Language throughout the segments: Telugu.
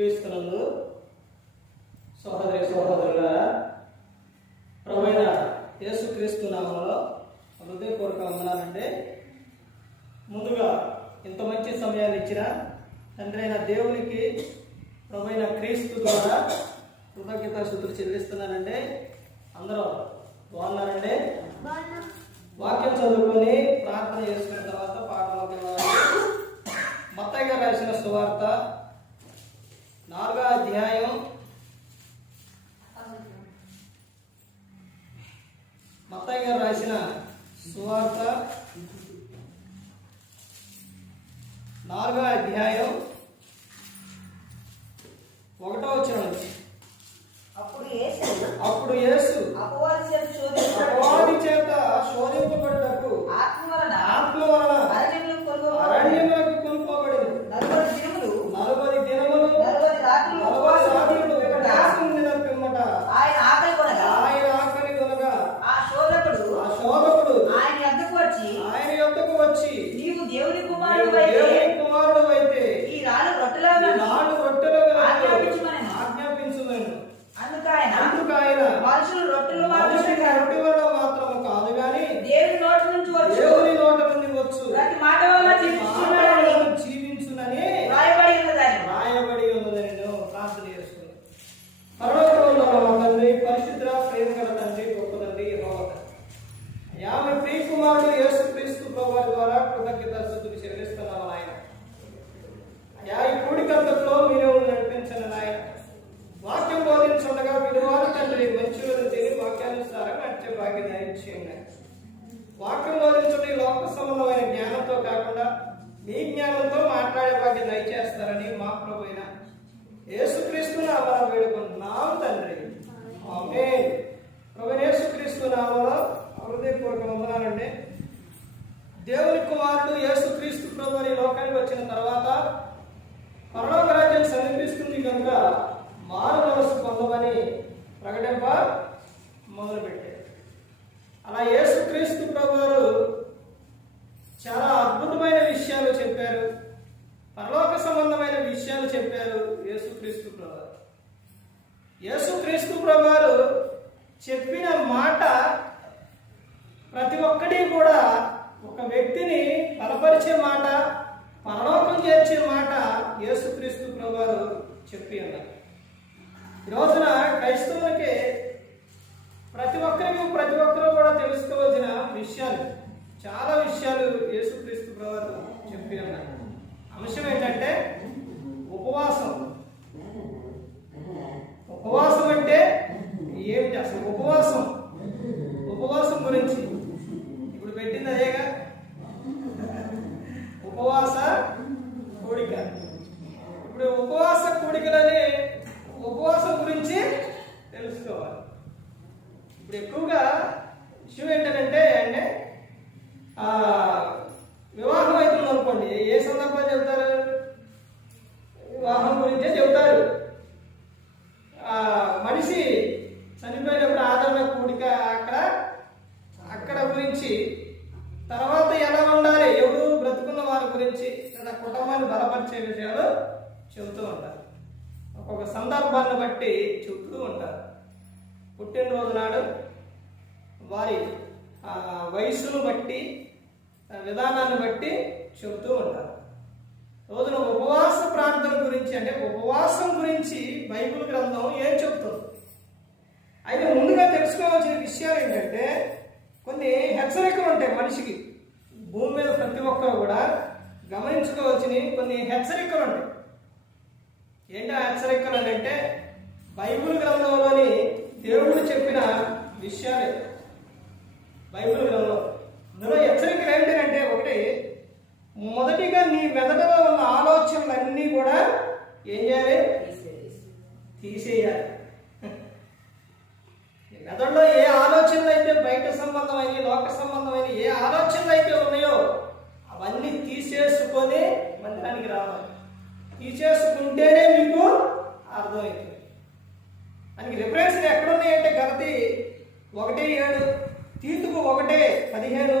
క్రీస్తునందు సహోదరి సహోదరులారా, ప్రభువైన యేసుక్రీస్తు నామములో హృదయపూర్వక వందనాలండి. ముందుగా ఇంత మంచి సమయాన్ని ఇచ్చిన తండ్రి అయిన దేవునికి ప్రభువైన క్రీస్తు ద్వారా కృతజ్ఞతాస్తుతులు చెల్లిస్తున్నానండి. అందరూ బాగున్నారండి? వాక్యం చదువుకొని ప్రార్థన చేసుకున్న తర్వాత పాఠంలోకి వెళ్ళాలి. మత్తయి గారు రాసిన సువార్త 4వ అధ్యాయం మత్తయి గారు రాసిన సువార్త 4వ అధ్యాయం 1వ వచనం. అప్పుడు యేసు అపవాది చేత శోధింపబడుటకు ఆత్మ వలన అరణ్యములకు కొనుక్కోబడింది. 40 దినములు 40 రాత్రులు ఉపవాసం ఉండిన పిమ్మట ఆయన ఆకలి కొనగా ఆ శోధకుడు ఆయన యొద్దకు వచ్చి నీవు దేవుని కుమారుడు అయితే ఈ రాళ్ళు రొట్టెలో ఆజ్ఞాపించుమని. అందుకు ఆయన మనుషులు రొట్టె వల్ల మాత్రము కాదు గాని దేవుని నోటి నుండి వచ్చు ప్రతి మాట వల్ల జీవించునని రాయబడి ఉన్నదని ప్రార్థన చేసుకున్నాను. పరలోకములో మా తండ్రి, పరిశుద్ధ ప్రేమగల తండ్రి, గొప్ప తండ్రి యెహోవా తండ్రి, మీ ప్రియ కుమారుడు యేసుక్రీస్తు ప్రభువారి ద్వారా కృతజ్ఞతాస్తుతులు చెల్లిస్తున్నాము నాయన. ఈ కూడికంతట్లో మీరే నడిపించండి నాయన. వాక్యం బోధించుండగా విలువారు తండ్రి మంచులను తిని వాక్యానుసారంగా నడిచే భాగ్యం దయచేయండి. వాక్యం బోధించుంటే ఈ లోక సంబంధమైన జ్ఞానంతో కాకుండా మీ జ్ఞానంతో మాట్లాడే భాగ్యం దయచేస్తారని మా ప్రభువైన యేసుక్రీస్తు నామమున వేడుకుంటున్నాం తండ్రి, ఆమేన్. ప్రభువైన యేసుక్రీస్తు నామములో హృదయపూర్వక వందనాలండి. దేవుని కుమారుడు యేసుక్రీస్తు ప్రభువు ఈ లోకానికి వచ్చిన తర్వాత పరలోక రాజ్యం సమీపిస్తుంది కనుక మారు మనసు పొందమని ప్రకటింప మొదలుపెట్టారు. అలా యేసుక్రీస్తు ప్రభువారు చాలా అద్భుతమైన విషయాలు చెప్పారు, పరలోక సంబంధమైన విషయాలు చెప్పారు. యేసుక్రీస్తు ప్రభువారు చెప్పిన మాట ప్రతి ఒక్కటి కూడా ఒక వ్యక్తిని బలపరిచే మాట, పరలోకం చేర్చే మాట యేసుక్రీస్తు ప్రభువారు చెప్పి ఉన్నారు. ఈ రోజున క్రైస్తవులకి ప్రతి ఒక్కరు కూడా తెలుసుకోవాల్సిన విషయాలు, చాలా విషయాలు యేసుక్రీస్తు ప్రభువారు చెప్పి ఉన్నారు. అంశం ఏంటంటే ఉపవాసం. ఉపవాసం అంటే ఏమిటి అసలు? ఉపవాసం గురించి ఇప్పుడు పెట్టింది అదేగా, ఉపవాస కూడిక. ఇప్పుడు ఉపవాస కూడికలని ఉపవాసం గురించి తెలుసుకోవాలి. ఇప్పుడు ఎక్కువగా విషయం ఏంటంటే వివాహం అవుతుంది అనుకోండి, ఏ సందర్భాలు చెబుతారు? వివాహం గురించే చెబుతారు. మనిషి చనిపోయినప్పుడు ఆదరణ కూడిక అక్కడ గురించి, తర్వాత ఎలా ఉండాలి, ఎవరు బ్రతుకున్న వారి గురించి, లేదా కుటుంబాన్ని బలపరిచే విషయాలు చెబుతూ ఉంటారు. ఒక్కొక్క సందర్భాన్ని బట్టి చెబుతూ ఉంటారు. పుట్టినరోజు నాడు వారి వయసును బట్టి, విధానాన్ని బట్టి చెబుతూ ఉంటారు. రోజున ఉపవాస ప్రార్థన గురించి, అంటే ఉపవాసం గురించి బైబిల్ గ్రంథం ఏం చెబుతుంది? అయితే ముందుగా తెలుసుకోవాల్సిన విషయాలు ఏంటంటే కొన్ని హెచ్చరికలు ఉంటాయి మనిషికి. భూమి మీద ప్రతి ఒక్కరు కూడా గమనించుకోవాల్సిన కొన్ని హెచ్చరికలు ఉంటాయి. ఏంటి ఆ హెచ్చరికలు అంటే బైబిల్ గ్రంథంలోని దేవుడు చెప్పిన విషయాలే. బైబిల్ గ్రంథం అందులో హెచ్చరికలు ఏంటంటే, ఒకటి, మొదటిగా నీ మెదడులో ఉన్న ఆలోచనలన్నీ కూడా ఏం చేయాలి? తీసేయాలి. మెదడులో ఏ ఆలోచనలు అయితే బయట సంబంధమైన, లోక సంబంధమైన ఏ ఆలోచనలు అయితే ఉన్నాయో అవన్నీ తీసేసుకొని మందిరానికి రావాలి. తీసేసుకుంటేనే మీకు అర్థమవుతుంది. దానికి రిఫరెన్స్ ఎక్కడున్నాయంటే గలతీ 1:7, తీతుకు 1:15,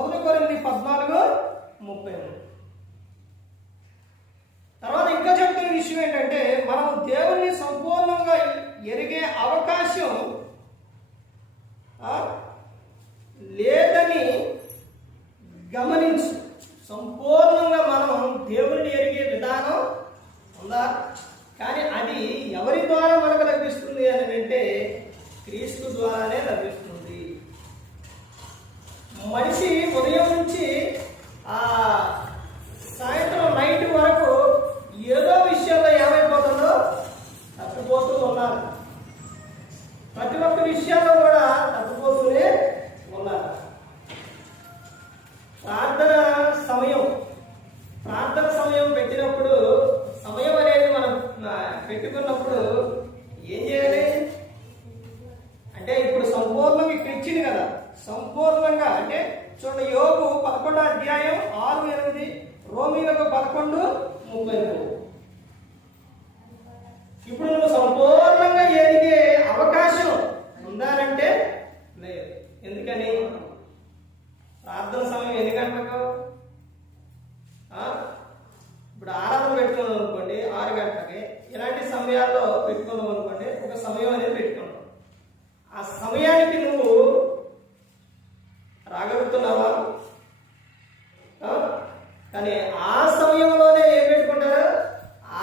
1 కొరింథీ 14:33. తర్వాత ఇంకా చెప్తున్న విషయం ఏంటంటే మనం దేవుణ్ణి సంపూర్ణంగా ఎరిగే అవకాశం లేదని గమనించు. సంపూర్ణంగా మనం దేవుణ్ణి ఎరిగే విధానం ఉందా? కానీ అది ఎవరి ద్వారా మనకు లభిస్తుంది అని అంటే క్రీస్తు ద్వారానే లభిస్తుంది. మనిషి ఉదయం నుంచి సాయంత్రం నైట్ వరకు ఏదో విషయంలో ఏమైపోతుందో తప్పిపోతూ ఉన్నారు. ప్రతి ఒక్క విషయాల్లో కూడా తప్పిపోతూనే ఉన్నారు. ప్రార్థన సమయం పెట్టినప్పుడు, సమయం అనేది మనం పెట్టుకున్నప్పుడు ఏం చేయాలి అంటే ఇప్పుడు సంపూర్ణంగా ఇక్కడ ఇచ్చింది కదా, సంపూర్ణంగా అంటే చూడండి, యోబు 11వ అధ్యాయం 6-8, రోమీయులకు 11:30. ఇప్పుడు నువ్వు సంపూర్ణంగా ఎదిగే అవకాశం ఉందానంటే లేదు. ఎందుకని? ప్రార్థన సమయం ఎన్ని గంటలకు? ఇప్పుడు ఆరాధన పెట్టుకున్నాం అనుకోండి 6 గంటలకి. ఇలాంటి సమయాల్లో పెట్టుకున్నాం అనుకోండి, ఒక సమయం అనేది పెట్టుకున్నాం. ఆ సమయానికి నువ్వు రాగలుగుతున్నావా? కానీ ఆ సమయంలోనే ఏం పెట్టుకుంటారు?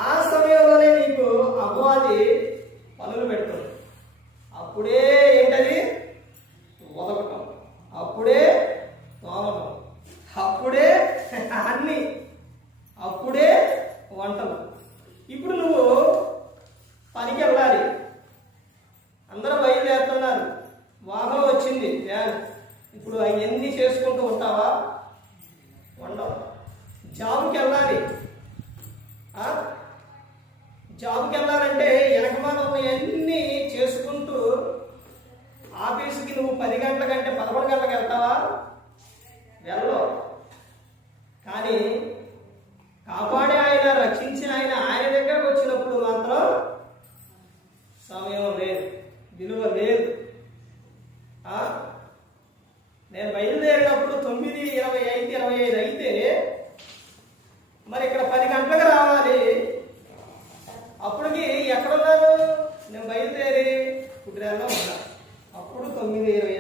ఆ సమయంలోనే నీకు అపవాది పనులు పెడుతుంది. అప్పుడే ఏంటది? వదలటం, అప్పుడే తోమటం, అప్పుడే అన్ని, అప్పుడే వంటలు. ఇప్పుడు నువ్వు పనికి వెళ్ళాలి, అందరూ బయలుదేరుతున్నారు, వాహనం వచ్చింది, ఇప్పుడు అవన్నీ చేసుకుంటూ ఉంటావా? ఉండవు. జాబ్కి వెళ్ళాలి, జాబ్కి వెళ్ళాలంటే వెనకమాల ఉన్నవన్నీ చేసుకుంటూ ఆఫీస్కి నువ్వు 10 గంటల కంటే 11 గంటలకు వెళ్తావా? వెళ్ళవు. కానీ కాపాడే ఆయన, రక్షించిన ఆయన దగ్గరకు వచ్చినప్పుడు మాత్రం సమయం లేదు, విలువ లేదు. నేను బయలుదేరినప్పుడు 9:25 అయితే మరి ఇక్కడ 10 గంటలకు రావాలి. అప్పటికి ఎక్కడున్నాను? నేను బయలుదేరి కుదిరేలో ఉన్నా, అప్పుడు 9:25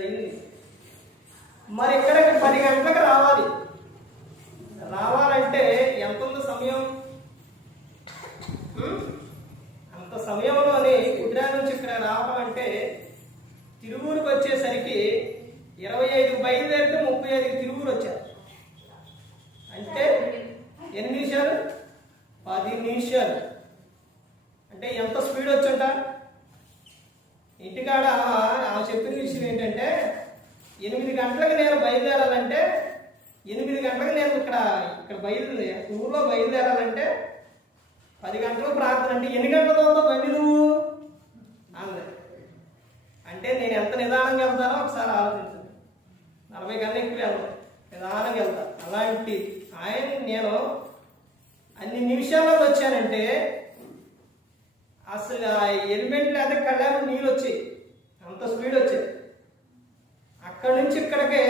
అయింది. మరి ఇక్కడికి 10 గంటలకు రావాలంటే ఎంత ఉంది సమయం? అంత సమయంలోని కుదిరా నుంచి ఇక్కడ రావడం అంటే తిరువూరుకు వచ్చేసరికి 25 బయలుదేరితే 35 తిరువూరు వచ్చారు. అంటే ఎన్ని నిమిషాలు? 10 నిమిషాలు. అంటే ఎంత స్పీడ్ వచ్చుంట? ఇంటికాడ ఆమె చెప్పిన విషయం ఏంటంటే 8 గంటలకు నేను బయలుదేరాలంటే, 8 గంటలకు నేను ఇక్కడ ఊళ్ళో బయలుదేరాలంటే 10 గంటలకు ప్రార్థన. అంటే ఎన్ని గంటలతో ఉందో బండి నువ్వు అంది. అంటే నేను ఎంత నిదానంగా వెళ్తానో ఒకసారి ఆలోచించండి. 40 కన్నా ఎక్కువ వెళ్తాను, నిదానంగా వెళ్తాను. అలాంటి నేను అన్ని నిమిషాల్లో వచ్చానంటే అసలు ఆ ఎలిమెంట్ లేదా కళ్ళలో నీళ్ళు వచ్చాయి, అంత స్పీడ్ వచ్చాయి. అక్కడి నుంచి ఇక్కడికే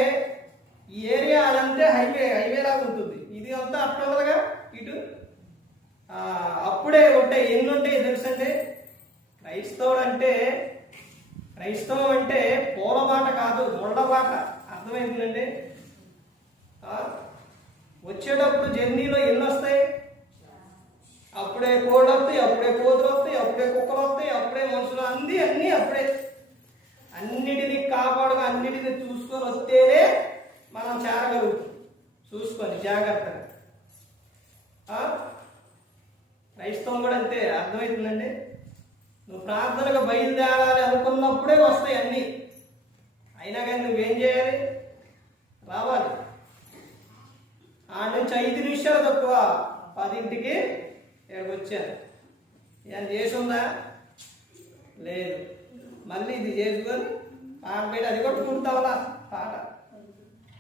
ఈ ఏరియా అదంతే హైవే లాగా ఉంటుంది. ఇది అంతా అట్లా ఉండదుగా ఇటు. అప్పుడే ఉంటాయి. ఎన్ని ఉంటాయి తెలుసండి? క్రైస్తవం అంటే పూల బాట కాదు, ముళ్ళ బాట. అర్థమైందండి? వచ్చేటప్పుడు జర్నీలో ఎన్ని వస్తాయి? అప్పుడే కోళ్ళు వస్తాయి, అప్పుడే కోతులు వస్తాయి, అప్పుడే కుక్కలు వస్తాయి, అప్పుడే మనుషులు, అన్నీ అప్పుడే. అన్నిటినీ కాపాడుగా అన్నిటినీ చూసుకొని వస్తేనే మనం చేరగలుగుతాం. చూసుకొని జాగ్రత్తగా. క్రైస్తవం కూడా అంతే. అర్థమవుతుందండి? నువ్వు ప్రార్థనగా బయలుదేరాలి అనుకున్నప్పుడే వస్తాయి అన్నీ. అయినా కానీ నువ్వేం చేయాలి? రావాలి. ఆడ నుంచి 5 నిమిషాలు తక్కువ 10ంటికి ఇక్కడికి వచ్చాను. ఏం చేసి ఉందా? లేదు. మళ్ళీ ఇది చేసుకొని పాట పెట్టి అది కూడా కూడతావలా పాట.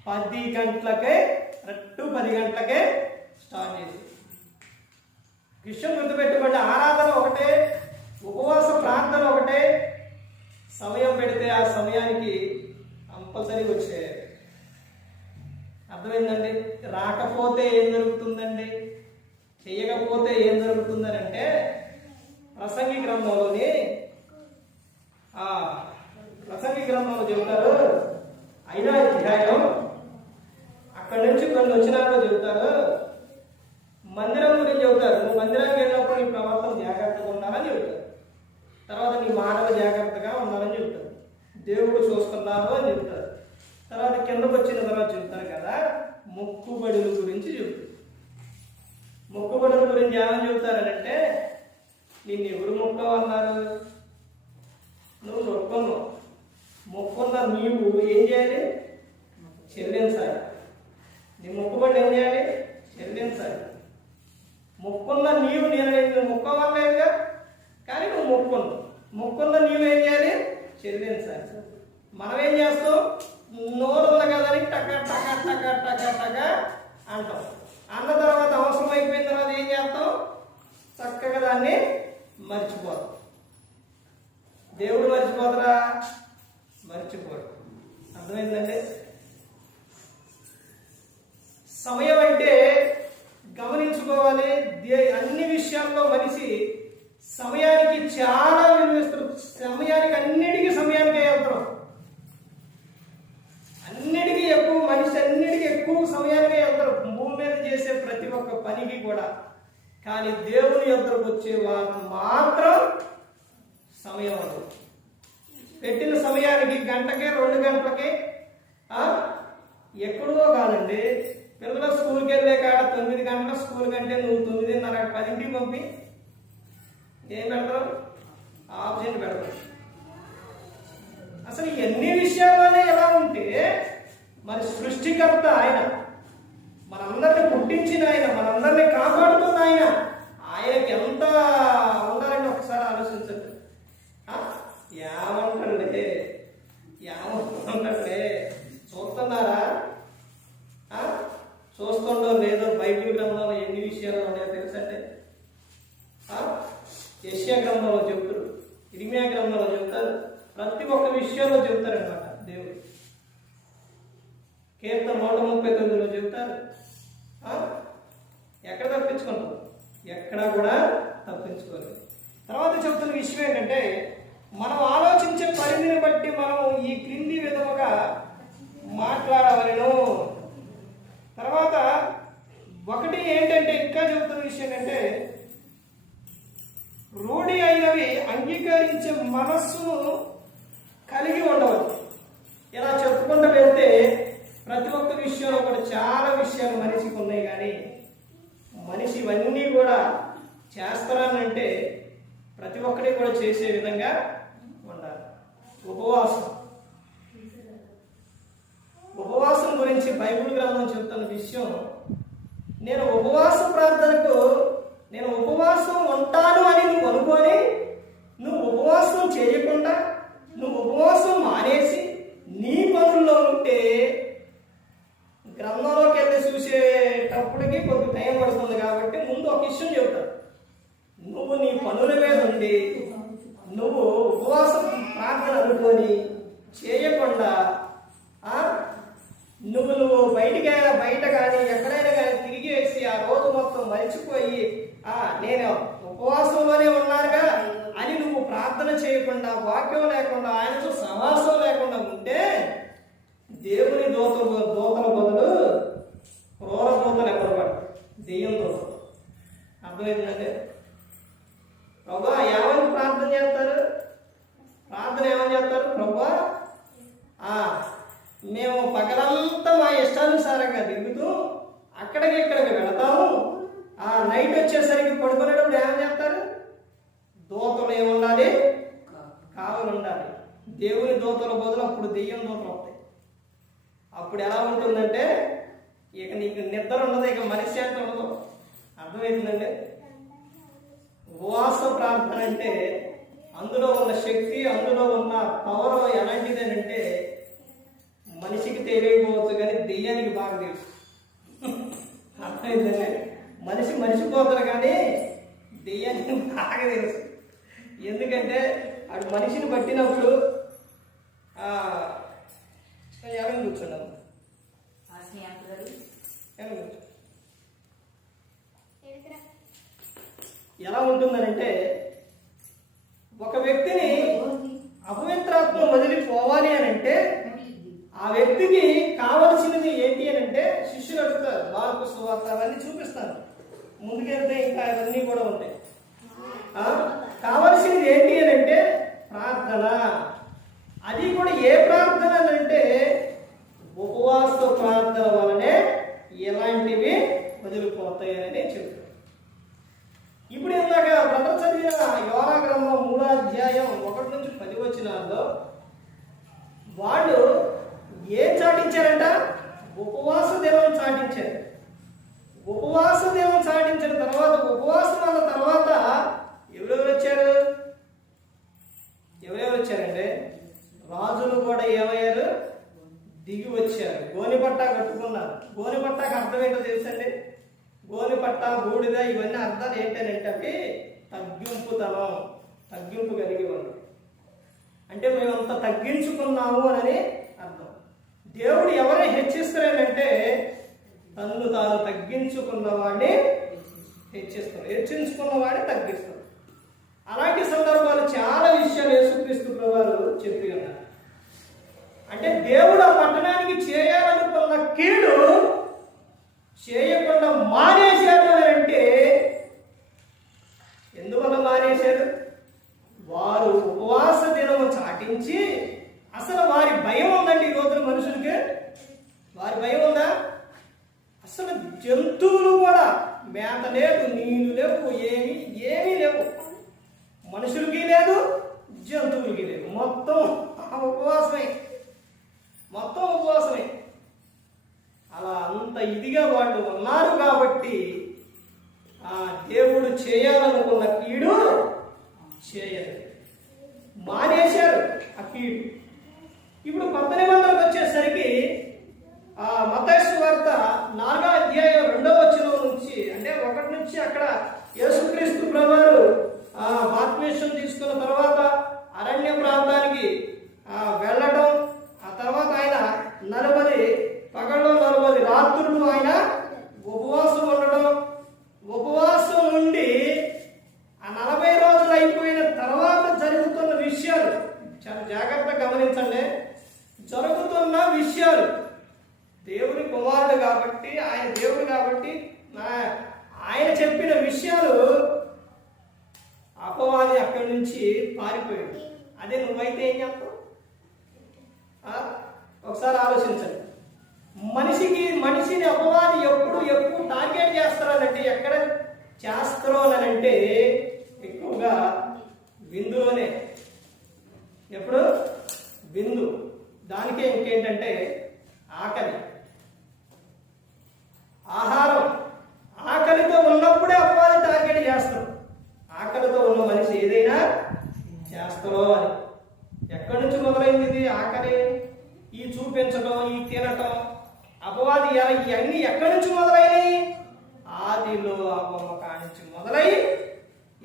10 గంటలకే కరెక్ట్ 10 గంటలకే స్టార్ట్ చేసి విషయం గుర్తుపెట్టుకోండి. ఆరాధన ఒకటే, ఉపవాస ప్రార్థన ఒకటే. సమయం పెడితే ఆ సమయానికి కంపల్సరీ వచ్చే. అర్థమైందండి? రాకపోతే ఏం జరుగుతుందండి? చేయకపోతే ఏం జరుగుతుందని అంటే ప్రసంగి గ్రంథంలోని ప్రసంగి గ్రంథంలో చెబుతారు 5వ అధ్యాయం అక్కడి నుంచి కొన్ని వచనాల్లో చెబుతారు. మందిరం గురించి చెబుతారు. నువ్వు మందిరానికి వెళ్ళినప్పుడు నీ ప్రవర్తన జాగ్రత్తగా ఉండాలని చెబుతారు. తర్వాత నీ మాటలు జాగ్రత్తగా ఉండాలని చెబుతారు. దేవుడు చూస్తున్నారు అని చెబుతారు. తర్వాత కిందకు వచ్చిన తర్వాత చెబుతారు కదా, మొక్కుబడుల గురించి చెబుతారు. మొక్కుబడుల గురించి ఏమని చెబుతారనంటే, నిన్ను ఎవరు మొక్కవన్నారు? నువ్వు మొక్కున్న నీవు ఏం చేయాలి? చెల్లించాలి. నీ మొక్కుబడి ఏం చేయాలి? చెల్లించాలి. మొక్కున్న నీవు నేను మొక్కవలేదుగా, కానీ నువ్వు మొక్కున్న నీవు ఏం చేయాలి? చెల్లించాలి. మనం ఏం చేస్తాం? నోరు ఉంది కదా అని టక టక టక టక టక అంటాం. అన్న తర్వాత అవసరం అయిపోయిన తర్వాత ఏం చేస్తాం? చక్కగా దాన్ని మర్చిపోతాం. దేవుడు మర్చిపోతారా? మర్చిపోడు. అర్థమైందండి? సమయం అంటే గమనించుకోవాలి. అన్ని విషయాల్లో మనిషి సమయానికి చాలా విలువిస్తారు. అన్నిటికీ సమయానికే వెళ్తాం. అన్నిటికీ ఎక్కువ సమయానికే వెళ్తారు భూమి మీద చేసే ప్రతి ఒక్క పనికి కూడా. కానీ దేవుని ఎదురుకు వచ్చే వారు మాత్రం సమయం ఉండదు. పెట్టిన సమయానికి గంటకి 2 గంటలకి ఎక్కడో కాదండి. పిల్లలు స్కూల్కి వెళ్ళే కాడ 9 గంటల స్కూల్ కంటే నువ్వు 9:30 10కి పంపి ఏం పెడతావు? ఆబ్సెంట్ పెడతావు. అసలు ఎన్ని విషయాల్లోనే ఎలా ఉంటే మరి సృష్టికర్త ఆయన, మనందరిని పుట్టించిన ఆయన, మనందరినీ కాపాడుతున్న ఆయనకి ఎంత ఉండాలని ఒకసారి ఆలోచించండి. ఏమంటాడే చూస్తున్నారా? చూస్తుండో లేదో బైబిల్ గ్రంథంలో ఎన్ని విషయాలు ఉన్నాయో తెలుసండి. యెషయా గ్రంథంలో చెబుతారు, ఇర్మియా గ్రంథంలో చెబుతారు, ప్రతి ఒక్క విషయంలో చెబుతారనమాట దేవుడు. కీర్తన 139లో చెబుతారు. ఎక్కడ తప్పించుకుంటాం? ఎక్కడా కూడా తప్పించుకోలేదు. తర్వాత చెబుతున్న విషయం ఏంటంటే, మనం ఆలోచించే పరిధిని బట్టి మనం ఈ క్రింది విధముగా మాట్లాడవలను. తర్వాత ఒకటి ఏంటంటే, ఇంకా చెబుతున్న విషయం ఏంటంటే, రూఢి అయినవి అంగీకరించే మనస్సును కలిగి ఉండవచ్చు. ఇలా చెప్పుకుంటూ వెళ్తే ప్రతి ఒక్క విషయంలో కూడా చాలా విషయాలు మనిషికి ఉన్నాయి. కానీ మనిషి ఇవన్నీ కూడా చేస్తారనంటే ప్రతి ఒక్కటి కూడా చేసే విధంగా ఉండాలి. ఉపవాసం గురించి బైబిల్ గ్రంథం చెప్తున్న విషయం, నేను ఉపవాసం ఉంటాను అని నువ్వు అనుకొని నువ్వు ఉపవాసం చేయకుండా నువ్వు ఉపవాసం మానేసి నీ పనుల్లో ఉంటే గ్రంథంలోకి వెళ్ళి చూసేటప్పటికి కొంత టైం పడుతుంది. కాబట్టి ముందు ఒక విషయం చెబుతాడు. నువ్వు నీ పనుల మీద ఉండి నువ్వు ఉపవాసం ప్రార్థన అనుకొని చేయకుండా నువ్వు బయట కానీ ఎక్కడైనా కానీ తిరిగి వేసి ఆ రోజు మొత్తం మరిచిపోయి నేను ఉపవాసంలోనే ఉన్నానుగా అని నువ్వు ప్రార్థన చేయకుండా, వాక్యం లేకుండా, ఆయనతో సమాసం లేకుండా ఉంటే దేవుని దూతల బదులు క్రూర దూతలు ఎక్కడ పడతాయి? దెయ్యం దూతలు. అర్థమైందంటే ప్రభా ఏమని ప్రార్థన చేస్తారు? ప్రభా మేము పగలంతా మా ఇష్టానుసారంగా తిరుగుతూ అక్కడికి ఇక్కడికి వెళతాము. నైట్ వచ్చేసరికి పడుకునేటప్పుడు ఏమని చేస్తారు? దూతలు ఏముండాలి? కావలు ఉండాలి. దేవుని దూతల బదులు అప్పుడు దెయ్యం దూతలు వస్తాయి. అప్పుడు ఎలా ఉంటుందంటే ఇక నీకు నిద్ర ఉండదు, ఇక మనిషి అంటే ఉండదు. అర్థమవుతుందండి? ఉపవాస ప్రార్థన అంటే అందులో ఉన్న శక్తి, అందులో ఉన్న పవర్ ఎలాంటిదేనంటే మనిషికి తెలియకపోవచ్చు కానీ దెయ్యానికి బాగా తెలుసు. అర్థమైందండి? మనిషి మర్చిపోతారు కానీ దెయ్యానికి బాగా తెలుసు. ఎందుకంటే అటు మనిషిని పట్టినప్పుడు ఎవరిని కూర్చున్నాము ఎలా ఉంటుందనంటే, ఒక వ్యక్తిని అపవిత్రాత్మ వదిలిపోవాలి అని అంటే ఆ వ్యక్తికి కావలసినది ఏంటి అని అంటే, శిష్యులు అడుగుతారు. మార్కు సువార్త అవన్నీ చూపిస్తాను, ముందుకెళ్తే ఇంకా ఇవన్నీ కూడా ఉంటాయి. కావలసినది ఏంటి అని అంటే ప్రార్థన. అది కూడా ఏ ప్రార్థన అని అంటే ఉపవాస ప్రార్థన వలనే ఎలాంటివి వదిలిపోతాయని చెప్తారు. ఇప్పుడు ఇందాక బ్రదర్ చదివిన యోనా గ్రంథం 3వ అధ్యాయం 1 నుంచి 10 వచనాల్లో వాళ్ళు ఏం చాటించారంట? ఉపవాస దినం చాటించారు. ఉపవాస దినం చాటించిన తర్వాత, ఉపవాసం అన్న తర్వాత ఎవరెవరు వచ్చారు? ఎవరెవరు వచ్చారంటే రాజులు కూడా ఏమయ్యారు? దిగి వచ్చారు. గోనిపట్ట కట్టుకున్నారు. గోనిపట్టకు అర్థం ఏంటో తెలుసండి? గోనిపట్ట, బూడిద, ఇవన్నీ అర్థాలు ఏంటంటే అవి తగ్గింపుతనం, తగ్గింపు కలిగి ఉంది. అంటే మేమంతా తగ్గించుకున్నాము అని అర్థం. దేవుడు ఎవరిని హెచ్చిస్తాడంటే తన్ను తాను తగ్గించుకున్నవాడిని హెచ్చిస్తాడు, హెచ్చించుకున్నవాడిని తగ్గిస్తాడు. అలాంటి సందర్భాలు చాలా విషయాలు యేసుక్రీస్తు ప్రభువారు చెప్పి ఉన్నారు. అంటే దేవుడు ఆ పట్టణానికి చేయాలనుకున్న కీడు చేయకుండా మానేశాడు అని అంటే ఎందువల్ల మానేశారు? వారు ఉపవాస దినము చాటించి, అసలు వారి భయం ఉందండి ఈ రోజున మనుషులకి. వారి భయం ఉందా? అసలు జంతువులు కూడా మేత లేదు, నీళ్లు లేవు, ఏమీ లేవు. మనుషులకి లేదు, జంతువులకి లేదు. మొత్తం ఉపవాసమే, మొత్తం ఉపవాసమే. అలా అంత ఇదిగా వాళ్ళు ఉన్నారు కాబట్టి ఆ దేవుడు చేయాలనుకున్న కీడు చేయలేదు, మానేశారు ఆ కీడు. ఇప్పుడు కొత్త నిబంధనకు వచ్చేసరికి మత్తయి సువార్త 4వ అధ్యాయం 2వ వచనం నుంచి, అంటే 1 నుంచి అక్కడ యేసుక్రీస్తు ప్రభువారు బాప్తిస్మం తీసుకున్న తర్వాత అరణ్య ప్రాంతానికి వెళ్ళడం, ఆ తర్వాత ఆయన 40 పగళ్ళు 40 రాత్రులు ఆయన ఉపవాసం ఉండడం, ఉపవాసం నుండి ఆ 40 రోజులు అయిపోయిన తర్వాత జరుగుతున్న విషయాలు చాలా జాగ్రత్తగా గమనించండి. జరుగుతున్న విషయాలు, దేవుని కుమారుడు కాబట్టి, ఆయన దేవుడు కాబట్టి ఆయన చెప్పిన విషయాలు అపవాది అక్కడి నుంచి పారిపోయాడు. అదే నువ్వైతే ఏం చేస్తావు? ఒకసారి ఆలోచించండి. మనిషిని అపవాది ఎప్పుడు టార్గెట్ చేస్తారనంటే, ఎక్కడ చేస్తారు అనంటే ఎక్కువగా విందులోనే. ఎప్పుడు? విందు. దానికే ఇంకేంటంటే ఆకలి, ఆహారం. ఆకలితో ఉన్నప్పుడే అపవాది టార్గెట్ చేస్తాం. ఆకలితో ఉన్న మనిషి ఏదైనా చేస్తాడో అని. ఎక్కడి నుంచి మొదలైంది ఇది ఆకలి? ఈ చూపించడం, ఈ తినటం, అపవాది ఇవన్నీ ఎక్కడి నుంచి మొదలైనవి? ఆదిలో అవ్వమ్మ కాడి నుంచి మొదలై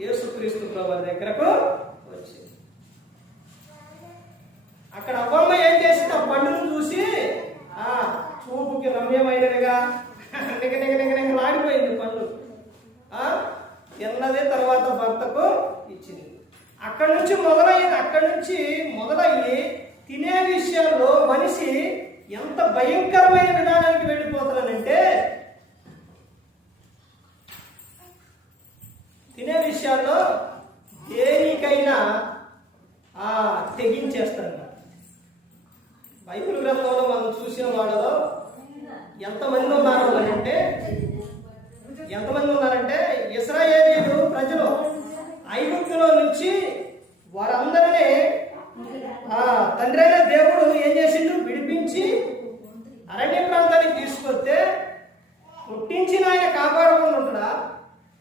యేసుక్రీస్తు ప్రభువారి దగ్గరకు వచ్చింది. అక్కడ అవ్వమ్మ ఏం చేసింది? ఆ పండును చూసి చూపుకి రమ్యమైనదిగా లాడిపోయింది పండు. తిన్నదే తర్వాత భర్తకు ఇచ్చింది. అక్కడి నుంచి మొదలయ్యి తినే విషయాల్లో మనిషి ఎంత భయంకరమైన విధానానికి వెళ్ళిపోతానంటే, తినే విషయాల్లో దేనికైనా తెగించేస్తాడు. బైబిల్ గ్రంథంలో మనం చూసిన వాళ్ళలో ఎంతమంది ఉన్నారంటే ఇశ్రాయేలీయులు ప్రజలు ఐగుప్తులో నుంచి వారందరినీ తండ్రి అయిన దేవుడు ఏం చేసిండు? విడిపించి అరణ్య ప్రాంతానికి తీసుకొస్తే పుట్టించిన ఆయన కాపాడకుండా ఉంటాడా?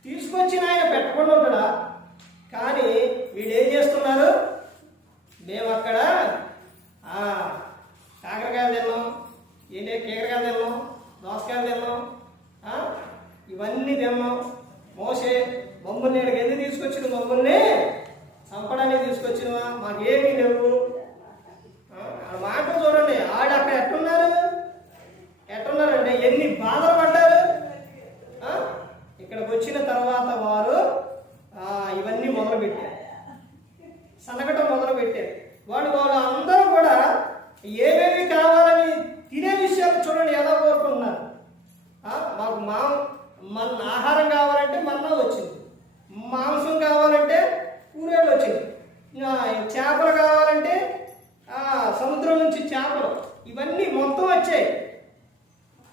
తీసుకొచ్చిన ఆయన పెట్టకుండా ఉంటాడా? కానీ వీళ్ళు ఏం చేస్తున్నారు? మేము అక్కడ కాకరకాయలు తిన్నాం, కీకరకాయలు తిన్నాం, దోసకాయలు తిన్నాం, ఇవన్నీ తిన్నాం. మోసే మమ్మల్ని ఎందుకు తీసుకొచ్చిన? మమ్మల్ని చంపడానికి తీసుకొచ్చినవా? మాకేమీ లేవు. ఆ మాట చూడండి. వాళ్ళు అక్కడ ఎట్టున్నారంటే ఎన్ని బాధలు పడ్డారు. ఇక్కడికి వచ్చిన తర్వాత వారు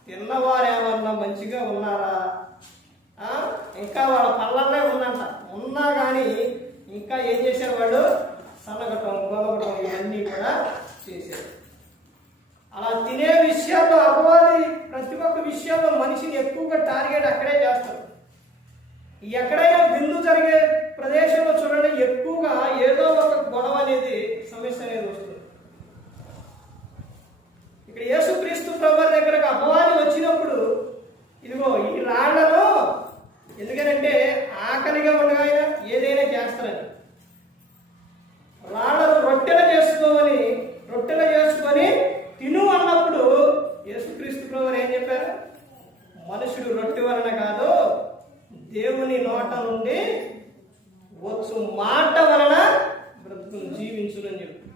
తిన్నవారు ఏమన్నా మంచిగా ఉన్నారా? ఇంకా వాళ్ళ పళ్ళల్లే ఉందంట. ఉన్నా కానీ ఇంకా ఏం చేశారు వాళ్ళు? సన్నగటం, గొలగటం ఇవన్నీ కూడా చేశారు. అలా తినే విషయాల్లో అపవాది ప్రతి ఒక్క విషయాల్లో మనిషిని ఎక్కువగా టార్గెట్ అక్కడే చేస్తారు. ఎక్కడైనా విందు జరిగే ప్రదేశంలో చూడండి, ఎక్కువగా ఏదో ఒక గొడవ అనేది, సమస్య అనేది వస్తుంది. ఇక్కడ యేసుక్రీస్తు ప్రభువారి దగ్గరకు అపవాది వచ్చినప్పుడు ఇదిగో ఈ రాళ్లను, ఎందుకనంటే ఆకలిగా ఉండగా ఆయన ఏదైనా చేస్తారని, రాళ్లను రొట్టెలు చేసుకొని తిను అన్నప్పుడు యేసుక్రీస్తు ప్రభువారు ఏం చెప్పారు? మనుషుడు రొట్టె వలన కాదు, దేవుని నోట నుండి వచ్చు మాట వలన బ్రతుకును జీవించునని చెప్పి.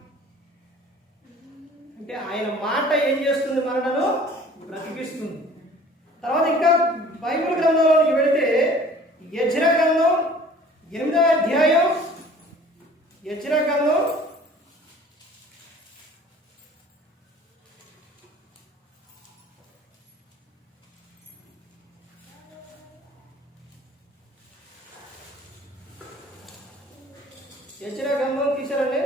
అంటే ఆయన మాట ఏం చేస్తుంది? మనలను బ్రతికిస్తుంది. తర్వాత ఇంకా బైబిల్ గ్రంథంలోకి వెళితే యెజ్రా గ్రంథం 8వ అధ్యాయం, యెజ్రా గ్రంథం 8వ గ్రంథం తీసారండి.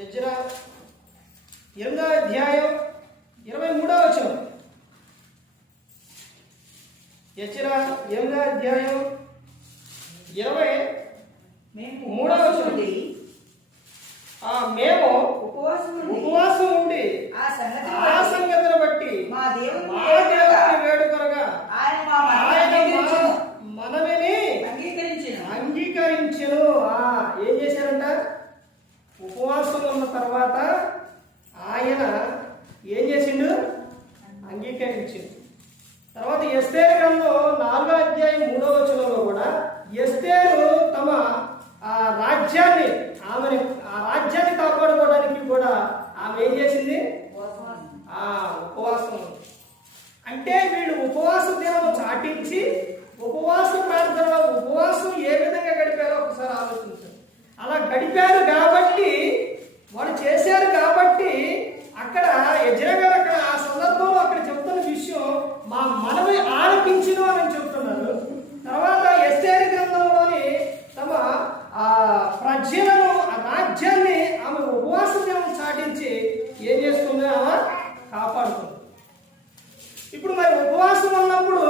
యెజ్రా 8వ అధ్యాయం 23వ వచనం. యెజ్రా 8వ అధ్యాయం 23వ వచనం. మేము ఉపవాసం ఉండి ఆ సంగతిని బట్టి మా దేవుని వేడుకొనగా ఆయన మనవిని అంగీకరించెను. ఏం చేశారంట? ఉపవాసం ఉన్న తర్వాత ఆయన ఏం చేసిండు? అంగీకరించిండు. తర్వాత ఎస్తేరు గ్రంథం 4వ అధ్యాయం 3వ వచనంలో కూడా ఎస్తేరు తమ రాజ్యాన్ని కాపాడుకోవడానికి కూడా ఆమె ఏం చేసింది? ఉపవాసం. అంటే వీళ్ళు ఉపవాస దినం చాటించి ఉపవాస ప్రార్థనలో ఉపవాసం ఏ విధంగా గడిపారో ఒకసారి ఆలోచించారు. అలా గడిపారు కాబట్టి, వాళ్ళు చేశారు కాబట్టి అక్కడ యెజ్రా గారు అక్కడ ఆ సందర్భంలో అక్కడ చెప్తున్న విషయం మా మనవి ఆలపించును అని చెప్తున్నారు. తర్వాత ఎస్తేరు గ్రంథంలోని తమ ప్రజలను, ఆ రాజ్యాన్ని ఆమె ఉపవాస దినం చాటించి ఏం చేస్తుంది? ఆమె కాపాడుతుంది. ఇప్పుడు మరి ఉపవాసం ఉన్నప్పుడు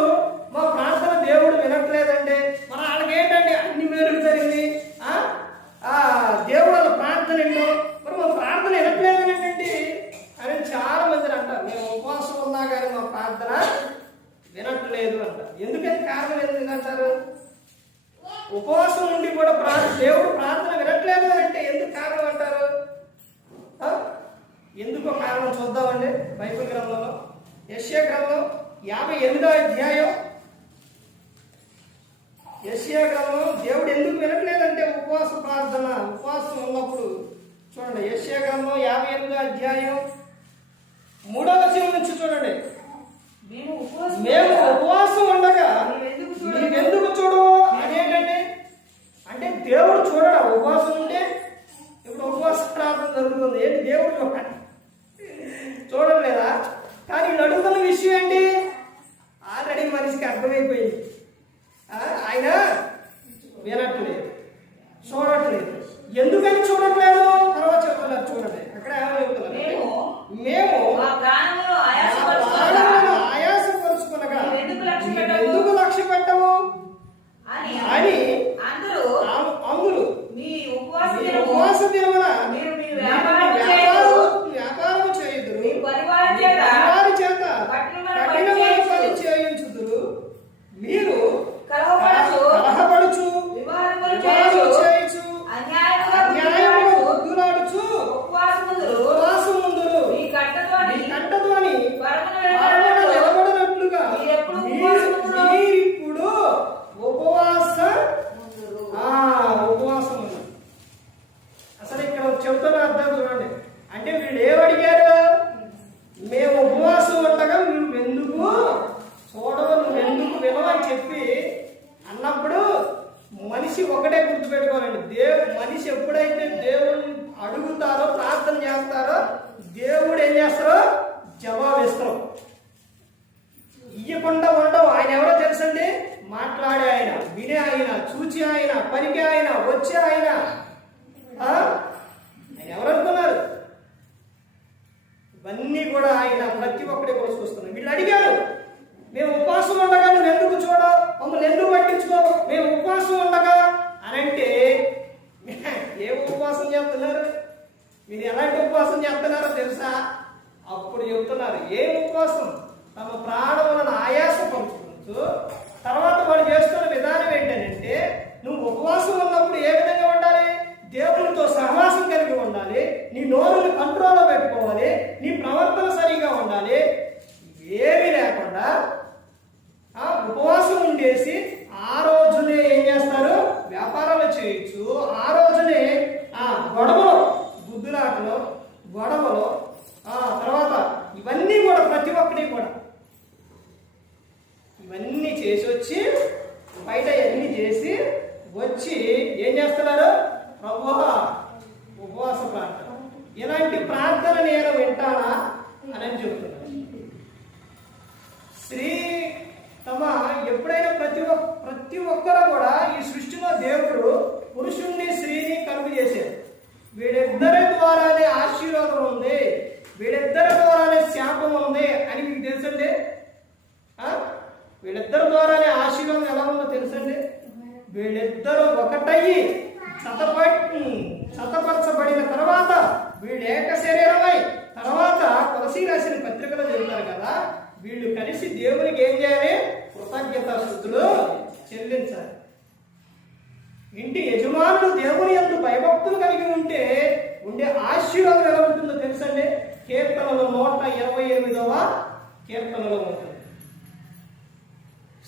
మా ప్రార్థన దేవుడు వినట్లేదంటే మన వాళ్ళకి ఏంటంటే అన్ని మేలుకు జరిగింది, దేవుడు వాళ్ళ ప్రార్థన ఏంటో, మరి మా ప్రార్థన వినట్లేదు ఏంటంటే అని చాలా మంది అంటారు. మేము ఉపవాసం ఉన్నా కానీ మా ప్రార్థన వినట్లేదు అంటారు. ఎందుకని కారణం ఎందుకంటారు? ఉపవాసం ఉండి కూడా దేవుడు ప్రార్థన వినట్లేదు అంటే ఎందుకు కారణం అంటారు? ఎందుకో కారణం చూద్దామండి. బైబిల్ గ్రంథంలో యెషయా గ్రంథం 58వ అధ్యాయం. యెషయా గ్రంథం దేవుడు ఎందుకు వినట్లేదంటే ఉపవాస ప్రార్థన, ఉపవాసం ఉన్నప్పుడు చూడండి. యెషయా గ్రంథం 58వ అధ్యాయం 3వ వచనం నుంచి చూడండి. మేము ఉపవాసం ఉండగా నీవెందుకు చూడు అదేంటండి? అంటే దేవుడు చూడడా ఉపవాసం ఉంటే? ఇప్పుడు ఉపవాస ప్రార్థన జరుగుతుంది, ఏంటి దేవుడు చూడలేదా? కానీ వీళ్ళు అడుగుతున్న విషయం ఏంటి? ఆల్రెడీ మనిషికి అర్థమైపోయింది, ఆయన వినట్లేదు, చూడట్లేదు. ఎందుకని చూడట్లేదు? తర్వాత చెప్తున్నారు చూడండి. అక్కడ ఏమని చెప్తున్నారు? మేము ఆయాసపరుచుకునగా ఎందుకు లక్ష్య పెట్టము అని అందురు ఉపవాస దినమున వ్యాపారం చేయుదురు, వారి చేత కఠినమైన పని చేయించుదురు, మీరు కలహపడుచు చేయించు అన్యాయముగా వద్దులాడుచు ఉపవాసముందురు. మీ కంటతోని నిలబడినట్లుగా మీరిప్పుడు ఉపవాసం. అసలు ఇక్కడ చెబుతున్న అర్థం చూడండి. అంటే వీళ్ళు ఏమడిగారు? మేము ఉపవాసం ఉండగా నువ్వు ఎందుకు చూడవు, నువ్వు ఎందుకు వినవు అని చెప్పి అన్నప్పుడు మనిషి ఒకటే గుర్తుపెట్టుకోవాలండి, మనిషి ఎప్పుడైతే దేవుని అడుగుతారో ప్రార్థన చేస్తారో దేవుడు ఏం చేస్తారో జవాబు ఇస్తారు. ఇయ్యకుండా ఉండవు. ఆయన ఎవరో తెలుసండి, మాట్లాడే ఆయన, వినే ఆయన, చూచి ఆయన, పలికే ఆయన, వచ్చే ఆయన. ఆయన ఎవరనుకున్నారు? ఇవన్నీ కూడా ఆయన ప్రతి ఒక్కటి కూడా చూస్తున్నారు. వీళ్ళు అడిగారు, మేము ఉపవాసం ఉండగా నువ్వు ఎందుకు చూడవు, మమ్మల్ని ఎందుకు పట్టించుకో, మేము ఉపవాసం ఉండగా అని అంటే ఏ ఉపవాసం చేస్తున్నారు, మీరు ఎలాంటి ఉపవాసం చేస్తున్నారో తెలుసా? అప్పుడు చెప్తున్నారు ఏ ఉపవాసం, తమ ప్రాణములను ఆయాసపరుచుకుంటూ తర్వాత వాడు చేస్తున్న విధానం ఏంటంటే, నువ్వు ఉపవాసం ఉన్నప్పుడు ఏ విధంగా ఉండాలి, దేవునితో సహవాసం కలిగి ఉండాలి, నీ నోరుని కంట్రోల్లో పెట్టుకోవాలి, నీ ప్రవర్తన సరిగా ఉండాలి. ఏమీ లేకుండా ఉపవాసం ఉండేసి ఆ రోజునే ఏం చేస్తారు, వ్యాపారాలు చేయొచ్చు, ఆ రోజునే గొడవలు, గుద్దులాటలు, గొడవలు, తర్వాత ఇవన్నీ కూడా ప్రతి ఒక్కటి కూడా ఇవన్నీ చేసి వచ్చి బయట ఇవన్నీ చేసి వచ్చి ఏం చేస్తున్నారు, ప్రభువా ఉపవాస ప్రార్థన. ఇలాంటి ప్రార్థన నేను వింటానా అని చెబుతున్నాను. స్త్రీ తమ ఎప్పుడైనా ప్రతి ఒక్కరు కూడా ఈ సృష్టిలో దేవుడు పురుషుణ్ణి స్త్రీని కలుగు చేశారు. వీళ్ళిద్దరి ద్వారానే ఆశీర్వాదం ఉంది, వీళ్ళిద్దరి ద్వారానే శాపం ఉంది అని మీకు తెలుసండి. వీళ్ళిద్దరి ద్వారానే ఆశీర్వాదం ఎలా ఉందో తెలుసండి. వీళ్ళిద్దరూ ఒకటయ్యి చతపరచబడిన తర్వాత వీళ్ళు ఏక శరీరమై తర్వాత తులసి రాసిన పత్రికలో చెబుతారు కదా, వీళ్ళు కలిసి దేవునికి ఏం చేయాలి, కృతజ్ఞతాస్తుతులు చెల్లించాలి. ఇంటి యజమానులు దేవుని యందు భయభక్తులు కలిగి ఉండే ఆశీర్వాదం ఎలా ఉంటుందో తెలుసండి. కీర్తనలో 128వ కీర్తనలో ఉంటుంది.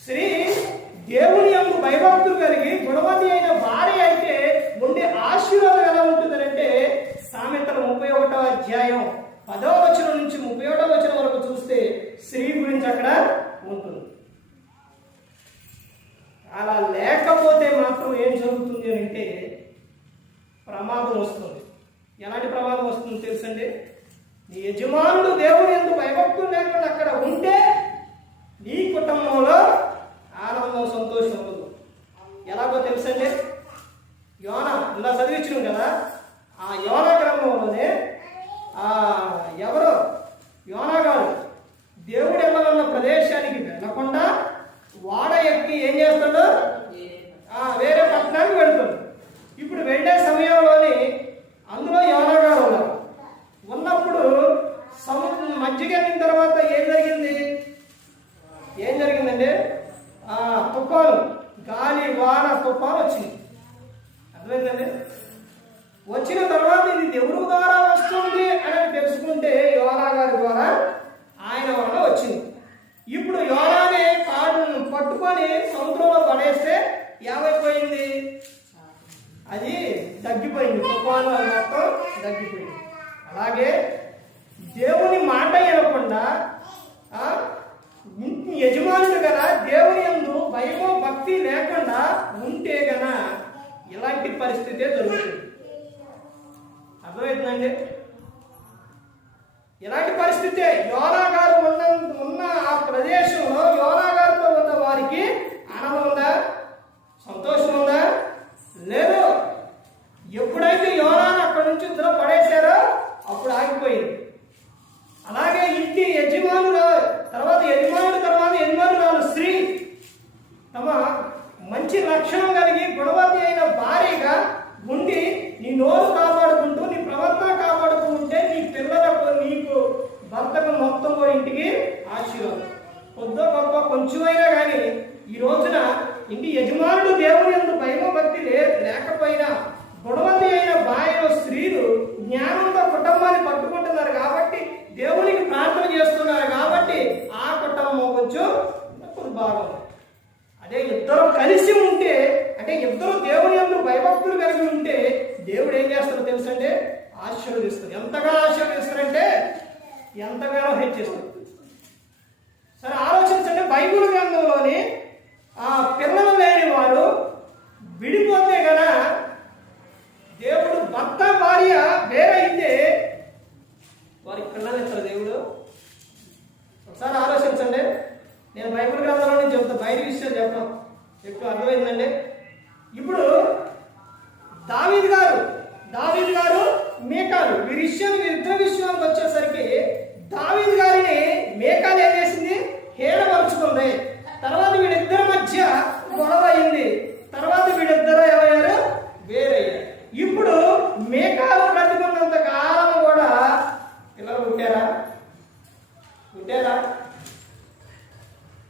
స్త్రీ దేవుని యందు భయభక్తులు కలిగి గుణవతి అయిన భార్య అయితే ఉండే ఆశీర్వాదం ఎలా ఉంటుందంటే, సామెతల 31వ అధ్యాయం 10వ వచనం నుంచి 31వ వచనం వరకు చూస్తే స్త్రీ గురించి అక్కడ ఉంటుంది. అలా లేకపోతే మాత్రం ఏం జరుగుతుంది అంటే ప్రమాదం వస్తుంది. ఎలాంటి ప్రమాదం వస్తుందో తెలుసండి. నీ యజమానుడు దేవుని యందు భయభక్తులు లేకుండా అక్కడ ఉంటే నీ కుటుంబంలో ఆనందం, సంతోషం ఉండదు. ఎలాగో తెలుసండి, యోనా ఇలా చదివించినాం కదా, ఆ యోనా గ్రంథంలోనే ఎవరో యోనా గారు దేవుడు ఎవరన్న ప్రదేశానికి వెళ్ళకుండా వాడ ఎక్కి ఏం చేస్తాడు, వేరే పట్టణానికి వెళ్తాడు. ఇప్పుడు వెళ్ళే సమయంలోని అందులో యోనా గారు ఉన్నప్పుడు సముద్రం మధ్యకి వెళ్ళిన తర్వాత ఏం జరిగిందండి, తుఫాను, గాలి వాన తుఫాను వచ్చింది. అర్థమైందండి. వచ్చిన తర్వాత ఇది దేవుడు ద్వారా వస్తుంది అని తెలుసుకుంటే యోనా గారి ద్వారా ఆయన వలన వచ్చింది. ఇప్పుడు యోనానే పట్టుకొని సముద్రంలో పడేస్తే ఏమైపోయింది, అది తగ్గిపోయింది, తుఫాను మొత్తం తగ్గిపోయింది. అలాగే దేవుని మాట వినకుండా యజమానుడు కదా దేవుని యందు భయమో భక్తి లేకుండా ఉంటే గన ఇలాంటి పరిస్థితే జరుగుతుంది. అర్థమవుతుందండి. ఇలాంటి పరిస్థితే యోనా గారు ఉన్న ఆ ప్రదేశంలో యోనా గారితో ఉన్న వారికి ఆనందం ఉందా, సంతోషం ఉందా? లేదు. ఎప్పుడైతే యోనాను అక్కడి నుంచి ఇద్దరు పడేశారో అప్పుడు ఆగిపోయింది. అలాగే ఇంటి యజమానురాలు స్త్రీ తమ మంచి లక్షణం కలిగి గుణవతి అయిన భార్యగా ఉండి నీ నోరు కాపాడుకుంటూ నీ ప్రవర్తన కాపాడుకుంటే నీ పిల్లలకు, నీకు, భర్తకు మొత్తం కూడా ఇంటికి ఆశీర్వాదం. కొద్దో గొప్ప కొంచెమైనా కానీ ఈ రోజున ఇంటి యజమానుడు దేవుని యందు భయభక్తి లేకపోయినా గుణవతి అయిన భార్య స్త్రీలు జ్ఞానంతో కుటుంబాన్ని పట్టుకుంటున్నారు కాబట్టి, దేవునికి ప్రార్థన చేస్తున్నారు కాబట్టి ఆ కుటుంబం కొంచెం బాగుంది. అదే ఇద్దరు కలిసి ఉంటే, అంటే ఇద్దరు దేవుని యందు భయభక్తులు కలిగి ఉంటే దేవుడు ఏం చేస్తాడో తెలుసంటే ఆశీర్వదిస్తాడు. ఎంతగా ఆశీర్వదిస్తాడంటే ఎంతగానో హెచ్చిస్తాడు. సరే ఆలోచించండి, బైబిల్ గ్రంథంలోని పిల్లలు లేని ఎక్కువ అర్థమైందండి. ఇప్పుడు దావీదు గారు మీకాలు వీరిద్దరి విషయానికి వచ్చేసరికి దావీదు గారిని మీకాలు ఏం చేసింది? హేళపరుచుకుంది. తర్వాత వీళ్ళిద్దరి మధ్య గొడవ అయింది. తర్వాత వీళ్ళిద్దరు ఏమయ్యారు? వేరయ్యారు. ఇప్పుడు మీకాలు బ్రతికున్నంత కాలం కూడా పిల్లలు పుట్టారా?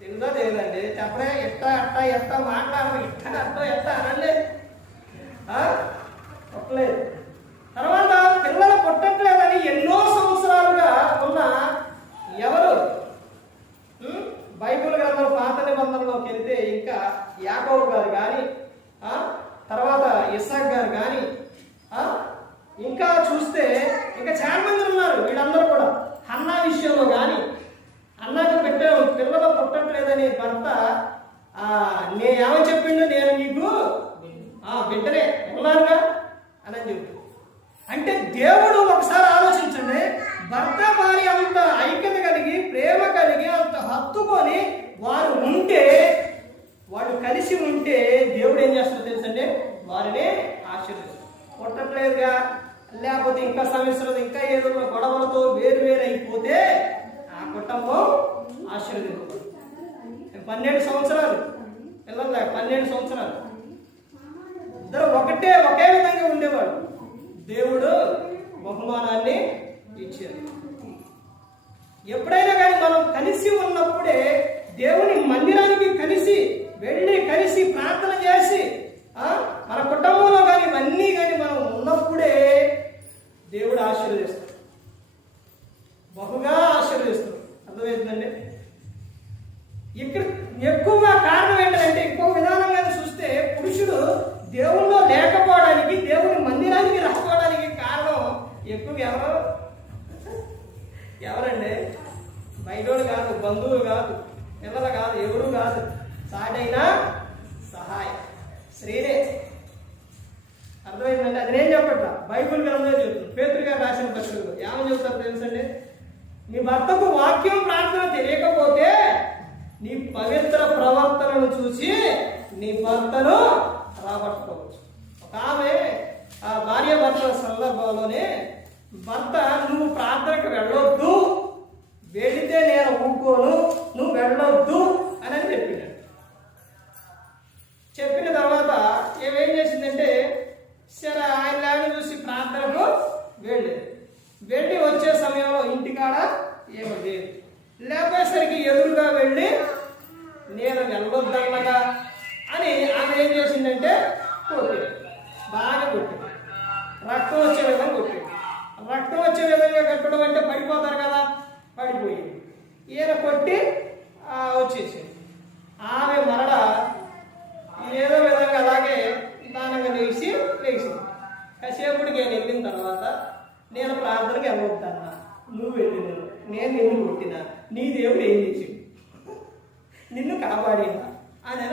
తెలుసా తెలియదండి? చెప్పలే. ఎట్ట మాట్లాడరు. ఎట్ట అనండి. పుట్టలేదు. తర్వాత పిల్లలు పుట్టట్లేదని ఎన్నో సంవత్సరాలుగా ఉన్న ఎవరు బైబిల్ గ్రంథం పాత నిబంధనలోకి వెళ్తే ఇంకా యాకోబు గారు కానీ, తర్వాత ఇస్సాకు గారు కానీ, ఇంకా చూస్తే ఇంకా చాలా మంది ఉన్నారు. వీళ్ళందరూ కూడా హన్నా విషయంలో కానీ, అన్నాక పిల్లలు పుట్టట్లేదని భర్త ఏమని చెప్పిండు? నేను నీకు బిడ్డనే ఉన్నానుగా అని చెప్తాడు. అంటే దేవుడు ఒకసారి ఆలోచించండి, భర్త భార్య అంత ఐక్యత కలిగి ప్రేమ కలిగి అంత హత్తుకొని వాళ్ళు కలిసి ఉంటే దేవుడు ఏం చేస్తాడో తెలుసండి? వారిని ఆశీర్వదిస్తాడు. పుట్టట్లేదుగా, లేకపోతే ఇంకా సమస్యలు ఇంకా ఏదో గొడవలతో వేరు అయిపోతే ఆ కుటుంబం ఆశీర్వదించబడుతుంది. 12 సంవత్సరాలు పిల్లలు, 12 సంవత్సరాలు ఇద్దరు ఒకే విధంగా ఉండేవాడు. దేవుడు బహుమానాన్ని ఇచ్చాడు. ఎప్పుడైనా కానీ మనం కలిసి ఉన్నప్పుడే, దేవుని మందిరానికి కలిసి ప్రార్థన చేసి మన కుటుంబంలో కానీ ఇవన్నీ కానీ మనం ఉన్నప్పుడే దేవుడు ఆశీర్వదిస్తాడు, బహుగా ఆశీర్వదిస్తాడు. అర్థమవుతుందండి? ఇక్కడ ఎక్కువగా కారణం ఏంటంటే, ఇంకో విధానంగా చూస్తే పురుషుడు దేవుల్లో లేకపోవడానికి, దేవుని మందిరానికి రాకపోవడానికి కారణం ఎక్కువగా ఎవరండి? బయటోడు కాదు, బంధువులు కాదు, పిల్లలు కాదు, ఎవరు కాదు, సాటైనా సహాయం స్త్రీనే. అర్థమైందంటే అది నేను చెప్పట్లా, బైబిల్ గ్రంథం చెప్తుంది. పేతురు గారు రాసిన పత్రికలో ఏమని చెప్తారు తెలుసండి? నీ భర్తకు వాక్యం ప్రార్థన తెలియకపోతే నీ పవిత్ర ప్రవర్తనను చూసి నీ భర్తను రాబట్టుకోవచ్చు. ఒక ఆమె ఆ భార్య భర్తల సందర్భంలోనే భర్త నువ్వు ప్రార్థనకు వెళ్ళొద్దు, వెళితే నేను ఊరుకోను, నువ్వు వెళ్ళొద్దు అని చెప్పినాడు. చెప్పిన తర్వాత ఏమేం చేసిందంటే, సరే ఆయన చూసి ప్రార్థనకు వెళ్ళి వచ్చే సమయంలో ఇంటికాడ ఏమో లేదు. లేకపోయేసరికి ఎదురుగా వెళ్ళి నేను వెళ్ళొద్దన్నగా అని ఆమె ఏం చేసిందంటే కొట్టింది, బాగా కొట్టింది, రక్తం వచ్చే విధంగా కొట్టింది. రక్తం వచ్చే విధంగా కట్టడం అంటే పడిపోతారు కదా, పడిపోయింది. ఈయన కొట్టి వచ్చేసింది. ఆమె మరల ఏదో విధంగా అలాగే నిదానంగా లేచింది. కాసేపటికి నేను వెళ్ళిన తర్వాత, నేను ప్రార్థనకి వెళ్ళొద్దన్నా, నువ్వు వెళ్ళిన, నేను నిన్ను కొట్టినా, నీ దేవుడు ఏం చేసిండు, నిన్ను కాపాడినా అని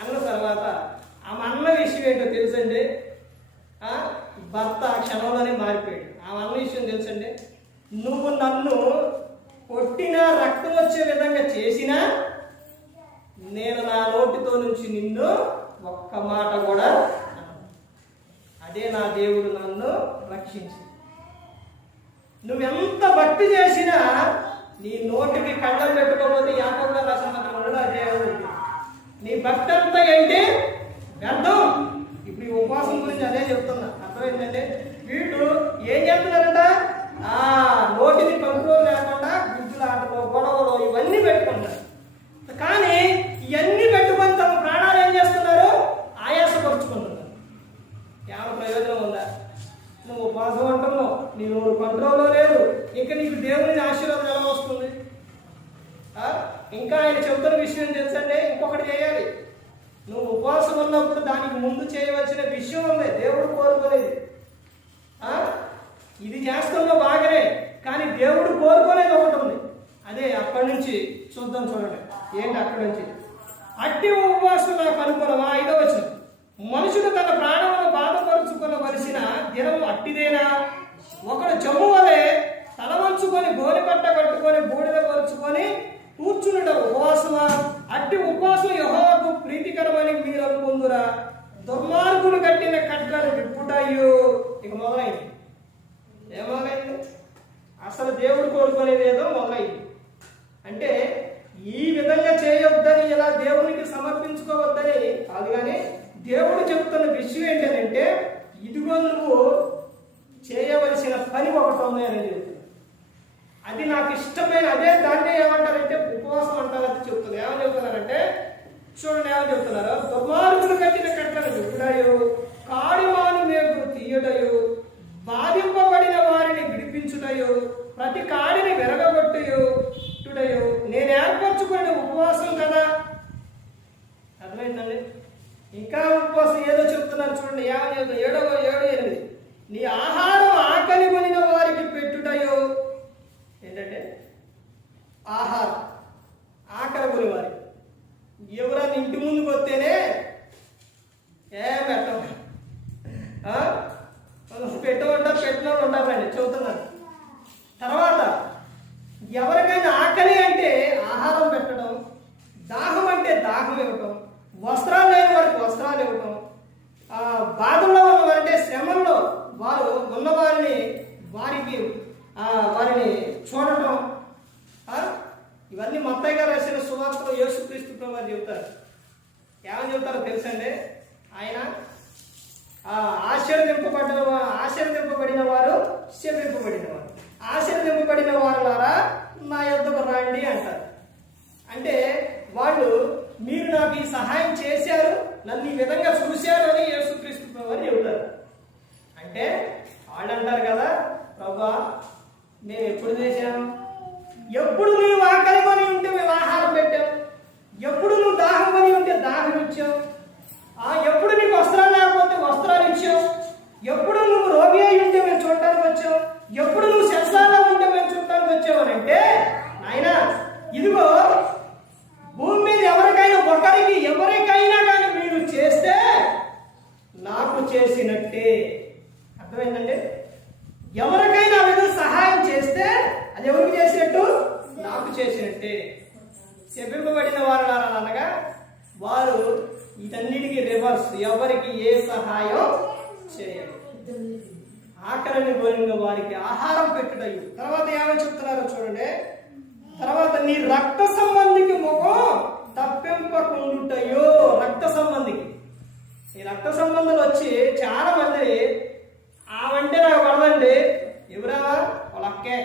అన్న తర్వాత ఆమె అన్న విషయం ఏంటో తెలుసండి? భర్త క్షణంలోనే మారిపోయాడు. ఆమె అన్న విషయం తెలుసండి? నువ్వు నన్ను కొట్టినా, రక్తం వచ్చే విధంగా చేసినా నేను నా నోటితో నుంచి నిన్ను ఒక్క మాట కూడా, అదే నా దేవుడు నన్ను రక్షించి. నువ్వెంత భక్తి చేసినా నీ నోటికి కళ్ళం పెట్టుకోకపోతే యాకోబు రాసిన పత్రికలో అదే ఉంది. నీ భక్తి అంతా ఏంటి? వ్యర్థం. ఇప్పుడు ఈ ఉపవాసం గురించి అదే చెప్తున్నా. అర్థమైందంటే వీళ్ళు ఏం చేస్తున్నారంట? నోటిని కంట్రోల్ లేకుండా గుజ్జులాటలు, గొడవలు ఇవన్నీ పెట్టుకుంటారు. కానీ ఇవన్నీ పెట్టుకొని తమ ప్రాణాలు ఏం చేస్తున్నారు? ఆయాసపరుచుకుంటున్నారు. ఏమైనా ప్రయోజనం ఉందా? నువ్వు ఉపవాసం అంటున్నావు, నీ నోరు కంట్రోల్లో లేదు, ఇంకా నీకు దేవుని ఆశీర్వాదం ఎలా వస్తుంది? ఇంకా ఆయన చెబుతున్న విషయం తెలుసండి, ఇంకొకటి చేయాలి. నువ్వు ఉపవాసం ఉన్నప్పుడు దానికి ముందు చేయవలసిన విషయం ఉంది, దేవుడు కోరుకునేది. ఇది చేస్తున్నావు బాగానే, కానీ దేవుడు కోరుకునేది ఒకటి ఉంది. అదే అక్కడి నుంచి చూద్దాం, చూడండి ఏంటి అక్కడి నుంచి. అట్టి ఉపవాసం నాకు అనుకూలమా? 5వ వచనం. మనుషుడు తన ప్రాణమును బాధపరుచుకోవలసిన దినం అట్టిదేనా? ఒకడు జమ్ము వలె తల వంచుకొని, గోనె పట్ట కట్టుకొని, బూడిద పరుచుకొని కూర్చునుట ఉపవాసమా? అట్టి ఉపవాసం యెహోవాకు దుర్మార్గులు కట్టిన కట్లను విప్పుటయు. ఇక మొదలైంది. ఏం మొదలైంది? అసలు దేవుడు కోరుకునేది ఏదో మొదలైంది. అంటే ఈ విధంగా చేయొద్దని, ఇలా దేవునికి సమర్పించుకోవద్దని కాదు, కానీ దేవుడు చెప్తున్న విషయం ఏంటంటే, ఇదిగో నువ్వు చేయవలసిన పని ఒకటి ఉంది అని చెప్తుంది. అది నాకు ఇష్టమైన, అదే దాంట్లో ఏమంటారంటే ఉపవాసం అంటారు. అది చెప్తుంది. ఏమని చెప్తున్నారంటే చూడండి, ఏమని చెప్తున్నారు? దుర్మార్గులు కట్టిన కట్లను విప్పుడయు, కాడిమాను మేకులు తీయుటయు, బాధింపబడిన వారిని విడిపించుటయు, ప్రతి కాడిని విరగగొట్టుటయు నేను ఏర్పరచుకునే ఉపవాసం కదా. అర్థమైందండి? ఇంకా ఉపవాసం ఏదో చెప్తున్నారు చూడండి. 7:8 నీ ఆహారం ఆకలి కొనిన వారికి పెట్టుటయు. ఏంటంటే ఆహారం ఆకలి కొని వారికి. ఎవరైనా ఇంటి ముందుకు వస్తేనే ఏం పెట్టమంటారు, పెట్టిన వాళ్ళు ఉంటారండి, చెబుతున్నారు. తర్వాత ఎవరికైనా ఆకలి అంటే ఆహారం పెట్టడం, దాహం అంటే దాహం ఇవ్వటం, వస్త్రాలు లేని వారికి వస్త్రాలు ఇవ్వటం, బాధల్లో ఉన్నవారంటే శ్రమల్లో వారు ఉన్నవారిని వారిని చూడటం. ఇవన్నీ మత్తయి గారు రాసిన సువార్తలో యేసుక్రీస్తు ప్రభువు చెబుతారు. ఏమని చెబుతారో తెలుసండి? ఆయన ఆశీర్వదింపబడిన వారు శపింపబడిన వారు, ఆశీర్వదింపబడిన వారులారా నా యొద్దకు రండి అంటారు. అంటే వాళ్ళు, మీరు నాకు ఈ సహాయం చేశారు, నన్ను ఈ విధంగా చూశారు అని యేసుక్రీస్తు ప్రభువు చెబుతారు. అంటే వాళ్ళు అంటారు కదా, ప్రభువా మేము ఎప్పుడు చేశాం? ఎప్పుడు నీవు ఆకలి కొని ఉంటే మేము ఆహారం పెట్టాం, ఎప్పుడు నువ్వు దాహం కొని ఉంటే దాహం ఇచ్చాం, ఎప్పుడు నీకు వస్త్రాలు లేకపోతే వస్త్రాలు ఇచ్చావు, ఎప్పుడు నువ్వు రోగి అయి ఉంటే మేము చూడటానికి వచ్చావు, ఎప్పుడు నువ్వు శస్త్రాల్లో ఉంటే మేము చూడటానికి వచ్చావు అని అంటే, నాయనా ఇదిగో భూమి మీద ఎవరికైనా కానీ మీరు చేస్తే నాకు చేసినట్టే. అర్థమైందండి? ఎవరికైనా విధంగా సహాయం చేస్తే అది ఎవరికి చేసినట్టు? నాకు చేసినట్టే. శపింపబడిన వారు అనగా వారు వీటన్నిటికీ రివర్స్, ఎవరికి ఏ సహాయం చేయాలి. ఆకలిని కోరిన వారికి ఆహారం పెట్టుటయు. తర్వాత ఏమని చెప్తున్నారో చూడండి. తర్వాత నీ రక్త సంబంధికి ముఖం తప్పింపకుండుటయో. రక్త సంబంధికి, ఈ రక్త సంబంధాలు వచ్చి చాలా మంది ఆవంటే నాకు పడదండి, ఎవరా వాళ్ళ అక్కే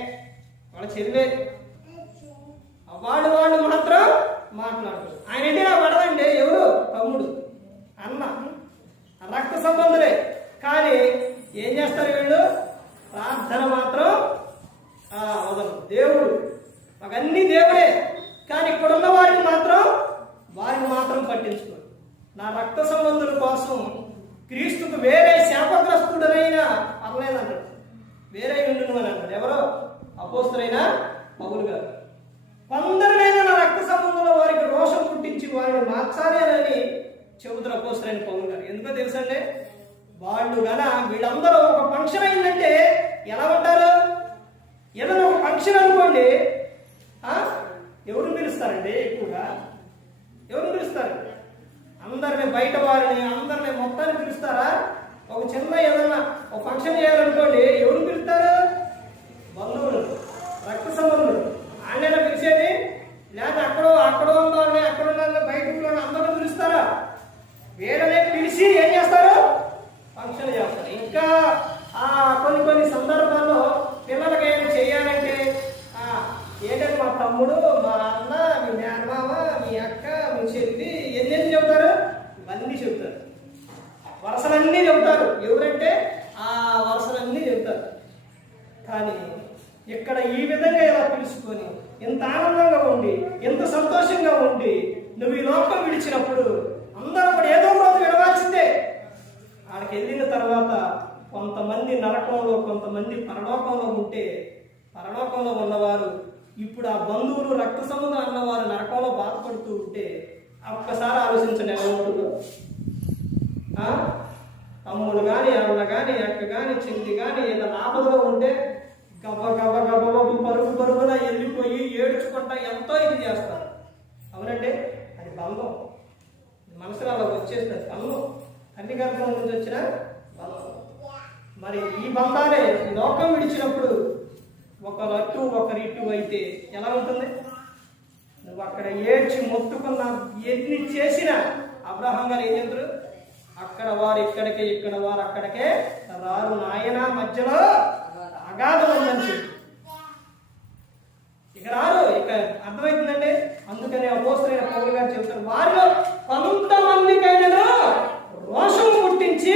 వాళ్ళ చెల్లె, వాళ్ళు మాత్రం మాట్లాడరు. ఆయన అంటే నాకు పడదండి, ఎవరు? తమ్ముడు, అన్న, రక్త సంబంధులే. కానీ ఏం చేస్తారు వీళ్ళు? ప్రార్థన మాత్రం వదలరు. దేవుడు మాకన్నీ దేవుడే, కానీ ఇక్కడున్న వారిని మాత్రం పట్టించుకోరు. నా రక్త సంబంధుల కోసం క్రీస్తుకు వేరే శాపగ్రస్తుడనైనా పర్లేదంటాడు, వేరే ఉండును అని అంటాడు. ఎవరో? అపోస్తలుడైన పౌలు గారు. కొందరినైనా నా రక్త సంబంధంలో వారికి రోషం పుట్టించి వారిని మార్చాలి అని చెబుతారు అపోస్తలుడైన పౌలు గారు. ఎందుకో తెలుసండి? వీళ్ళందరూ ఒక ఫంక్షన్ అయిందంటే ఎలా ఉంటారు? ఏదైనా ఒక ఫంక్షన్ అనుకోండి, ఎవరు పిలుస్తారండి? ఎక్కువగా ఎవరు పిలుస్తారు? అందరిని, బయట వారిని అందరిని మొత్తాన్ని పిలుస్తారా? ఒక చిన్న ఏదన్నా ఒక ఫంక్షన్ చేయాలనుకోండి, ఎవరు పిలుస్తారు? బంధువులు, రక్త సంబంధులు. ఆయనైనా పిలిచేది? లేదా అక్కడ ఉన్న వాళ్ళని, అక్కడ ఉన్న బయట అందరూ పిలుస్తారా? వీళ్ళనే పిలిచి ఏం చేస్తారు? ఫంక్షన్ చేస్తారు. ఇంకా కొన్ని సందర్భాల్లో పిల్లలకి ఏమైనా చేయాలంటే ఏంటంటే మా తమ్ముడు, మా అన్న, మీ మేనమామ, మీ అక్క, మీ చెల్లి, ఎన్ని చెబుతారు? ఇవన్నీ చెబుతారు, వరుసలన్నీ చెబుతారు. ఎవరంటే వరుసలన్నీ చెబుతారు. కానీ ఇక్కడ ఈ విధంగా ఇలా పిలుచుకొని ఎంత ఆనందంగా ఉండి, ఎంత సంతోషంగా ఉండి నువ్వు ఈ లోకం విడిచినప్పుడు అందరూ కూడా ఏదో రోజు విడవాల్సిందే. ఆడికి వెళ్ళిన తర్వాత కొంతమంది నరకంలో, కొంతమంది పరలోకంలో ఉంటే, పరలోకంలో ఉన్నవారు ఇప్పుడు ఆ బంధువులు, రక్త సంబంధం అన్నవారు నరకంలో బాధపడుతూ ఉంటే ఒక్కసారి ఆలోచించండి ఎలా ఉంటుందో. తమ్ముడు కానీ, అన్న కానీ, అక్క కానీ, చెల్లి కానీ ఏదైనా ఆపదలో ఉంటే పరుగున వెళ్ళిపోయి ఏడ్చుకుంటా ఎంతో ఇది చేస్తారు. అవునండి, అది బంధం. మనసులో అలా వచ్చేస్తుంది బంధం. తల్లి గర్భం నుంచి వచ్చిన బంధం. మరి ఈ బంధాలే లోకం విడిచినప్పుడు ఒకరు అటు ఒకరు ఇటు అయితే ఎలా ఉంటుంది? నువ్వు అక్కడ ఏడ్చి మొత్తుకున్న ఎన్ని చేసినా అబ్రహాం గారు ఏం చెప్తారు? అక్కడ వారు ఇక్కడికే, ఇక్కడ వారు అక్కడికే రారు నాయన, మధ్యలో అగాధం ఉందని చెప్పి ఇక రారు. ఇక అర్థమవుతుందండి. అందుకని అపోస్తలుడైన పౌలు గారు చెబుతారు, వారిలో కొంతమందికైనా రోషం పుట్టించి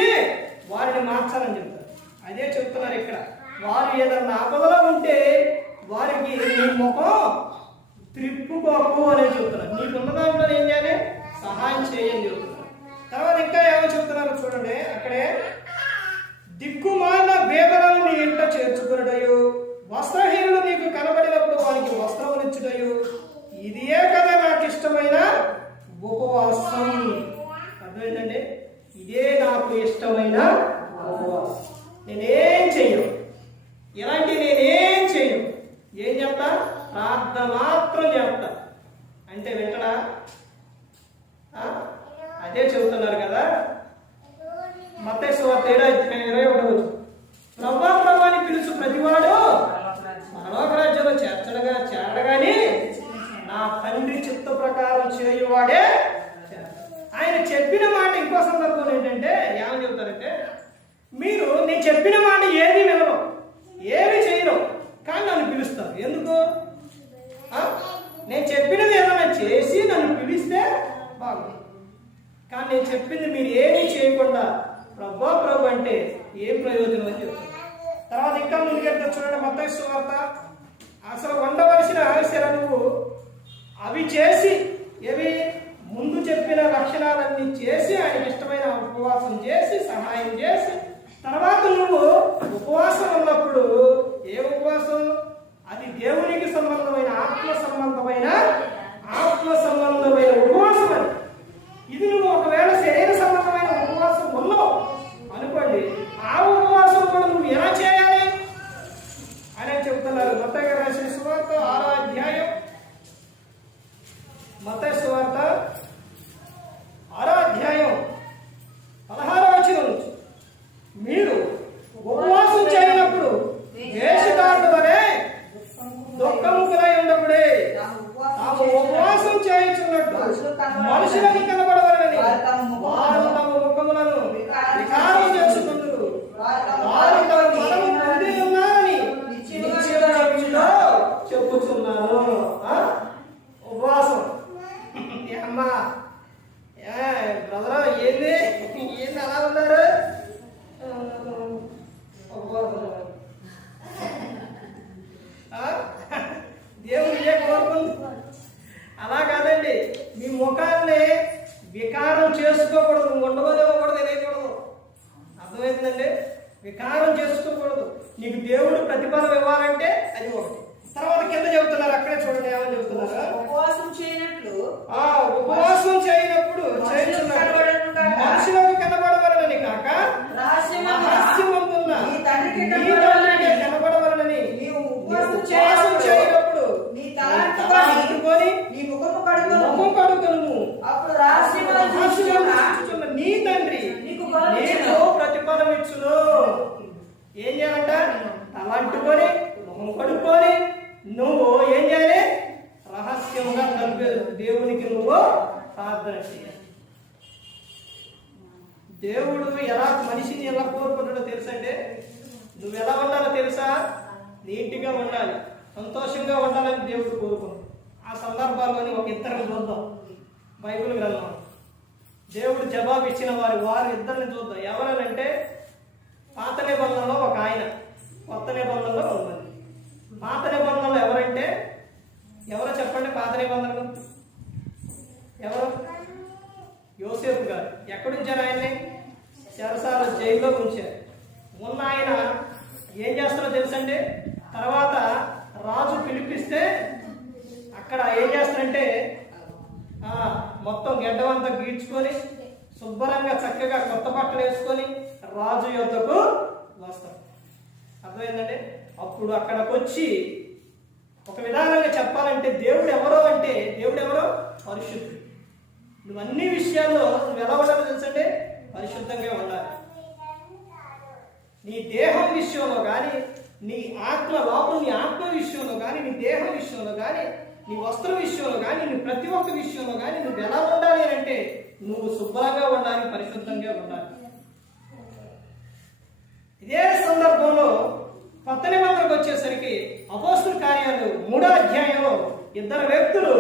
వారిని మార్చాలని చెప్తారు. అదే చెప్తున్నారు ఇక్కడ. వారు ఏదన్నా ఆపదలో ఉంటే వారికి నీ ముఖం త్రిప్పుకోకు అని చెప్తున్నారు. నీకున్న దాంట్లో ఏం చేయాలి? సహాయం చేయని చెప్తున్నారు. తర్వాత ఇంకా ఏమో చెప్తున్నారు చూడండి. అక్కడే దిక్కుమాల వేదనలు నీ ఇంట చేర్చుకున్నడయు, వస్త్రహీనులు నీకు కనబడినప్పుడు వానికి వస్త్రమునిచ్చుటయు, ఇదియే కదా నాకు ఇష్టమైన ఉపవాసం. అర్థమైందండి? ఇదే నాకు ఇష్టమైన ఉపవాసం. నేనేం చెయ్యను, ఇలాంటి నేనేం చెయ్యను. ఏం చెప్తా? ప్రార్థన మాత్రం చెప్తా. అంటే వింటడా? అదే చెబుతున్నారు కదా. మత్తయి సువార్త 7:21 ప్రభా ప్రభా అని పిలుచు ప్రతివాడు పరలోక రాజ్యంలో చేరడగాని నా తండ్రి చిత్త ప్రకారం చేయువాడే. ఆయన చెప్పిన మాట ఇంకో సందర్భం ఏంటంటే ఏమని చెబుతారంటే, మీరు నేను చెప్పిన మాట ఏది వినరు, ఏమి చేయరు, కానీ నన్ను పిలుస్తారు. ఎందుకు? నేను చెప్పినది ఏదైనా చేసి నన్ను పిలిస్తే బాగుంది. కానీ నేను చెప్పింది మీరు ఏమీ చేయకుండా ప్రభా ప్రభు అంటే ఏం ప్రయోజనం అని చెప్తారు. తర్వాత ఇంకా ముందుకెళ్తే చూడండి. మత్తయి సువార్త అసలు ఉండవలసిన ఆలస్యాలు అవి చేసి, ఏవి ముందు చెప్పిన లక్షణాలన్నీ చేసి ఆయనకి ఇష్టమైన ఉపవాసం చేసి సహాయం చేసి, తర్వాత నువ్వు ఉపవాసం ఉన్నప్పుడు ఏ ఉపవాసం? అది దేవునికి సంబంధమైన ఆత్మ సంబంధమైన ఉపవాసం అని. ఇది నువ్వు ఒకవేళ శరీర సంబంధమైన ఉపవాసం ఉన్నావు అనుకోండి, ఆ ఉపవాసం కూడా నువ్వు ఎలా చేయాలి అని చెబుతున్నారు. మత్తయి గారు రాసిన సువార్త 6వ అధ్యాయం, మత్తయి సువార్త 6వ అధ్యాయం 16వ వచనం నుంచి, మీరు ఉపవాసం చేయనప్పుడు వేషధారుల వలె దుఃఖముఖులై ఉండకుడే, తాము ఉపవాసం చేయుచున్నట్టు మనుషులకు కనబడవలెనని వారు తమ ముఖములను వికారం చేసుకుందురు, వారు తమ బలము పొంది ఉన్నారని నిశ్చయముగా చెప్పుచున్నాను. ఉపవాసం అమ్మా బ్రదర్ ఏంది అలా ఉన్నారు? దేవుడు ఏ కోరుకుంది? అలా కాదండి. మీ ముఖాన్ని వికారం చేసుకోకూడదు, ఉండవది ఇవ్వకూడదు, తెలియకూడదు. అర్థమవుతుందండి? వికారం చేసుకోకూడదు. నీకు దేవుడు ప్రతిఫలం ఇవ్వాలంటే అది ఒకటి. తర్వాత కింద చెబుతున్నారు, అక్కడే చూడండి ఏమని చెబుతున్నారు. ఉపవాసం చేయనప్పుడు మనుషులకు కనబడవలనని కాక రహస్యమందున్న నీ తండ్రికి కనబడవలనని ఉపవాసం చేయనప్పుడు ముఖం కడుగును, అప్పుడు రహస్యమందున్న నీ తండ్రి నీకు ప్రతిఫలం ఇచ్చును. ఏం చేయాలంట? తలంటుకొని ముఖం కడుక్కొని నువ్వు ఏం చేయాలి? రహస్యంగా దేవునికి నువ్వు ప్రార్థన చేయాలి. దేవుడు ఎలా మనిషిని ఎలా కోరుకుంటాడో తెలుసంటే, నువ్వు ఎలా ఉండాలో తెలుసా? నీట్గా ఉండాలి, సంతోషంగా ఉండాలని దేవుడు కోరుకుంటాడు. ఆ సందర్భాల్లోని ఒక ఇద్దరిని చూద్దాం. బైబిల్ గ్రంథం దేవుడు జవాబు ఇచ్చిన వారు ఇద్దరిని చూద్దాం. ఎవరనంటే పాత నిబంధనలో ఒక ఆయన, కొత్త నిబంధనలో ఉన్నది. పాత నిబంధనలు ఎవరంటే ఎవరో చెప్పండి? పాత నిబంధనలు ఎవరు? యోసేపు గారు. ఎక్కడుంచారు ఆయన్ని? చెరసాల జైల్లో ఉంచారు. ఉన్న ఆయన ఏం చేస్తారో తెలుసండి? తర్వాత రాజు పిలిపిస్తే అక్కడ ఏం చేస్తారంటే మొత్తం గెడ్డవంతా గీడ్చుకొని శుభ్రంగా చక్కగా కొత్త బట్టలు వేసుకొని రాజు యొద్దకు వస్తారు. అర్థమైందండి? అప్పుడు అక్కడికి వచ్చి ఒక విధానంగా చెప్పాలంటే దేవుడు ఎవరో పరిశుద్ధుడు. నువ్వు అన్ని విషయాల్లో నువ్వు ఎలా ఉండాలో తెలుసండి? పరిశుద్ధంగా ఉండాలి. నీ దేహం విషయంలో కానీ, నీ ఆత్మ లోపల నీ ఆత్మ విషయంలో కానీ, నీ దేహం విషయంలో కానీ, నీ వస్త్ర విషయంలో కానీ, నీ ప్రతి ఒక్క విషయంలో కానీ నువ్వు ఎలా ఉండాలి అంటే నువ్వు శుభ్రంగా ఉండాలి, పరిశుద్ధంగా ఉండాలి. ఇదే సందర్భంలో కొత్త నిబంధనకు వచ్చేసరికి అపోస్తుల కార్యాలు 3వ అధ్యాయంలో ఇద్దరు వ్యక్తులు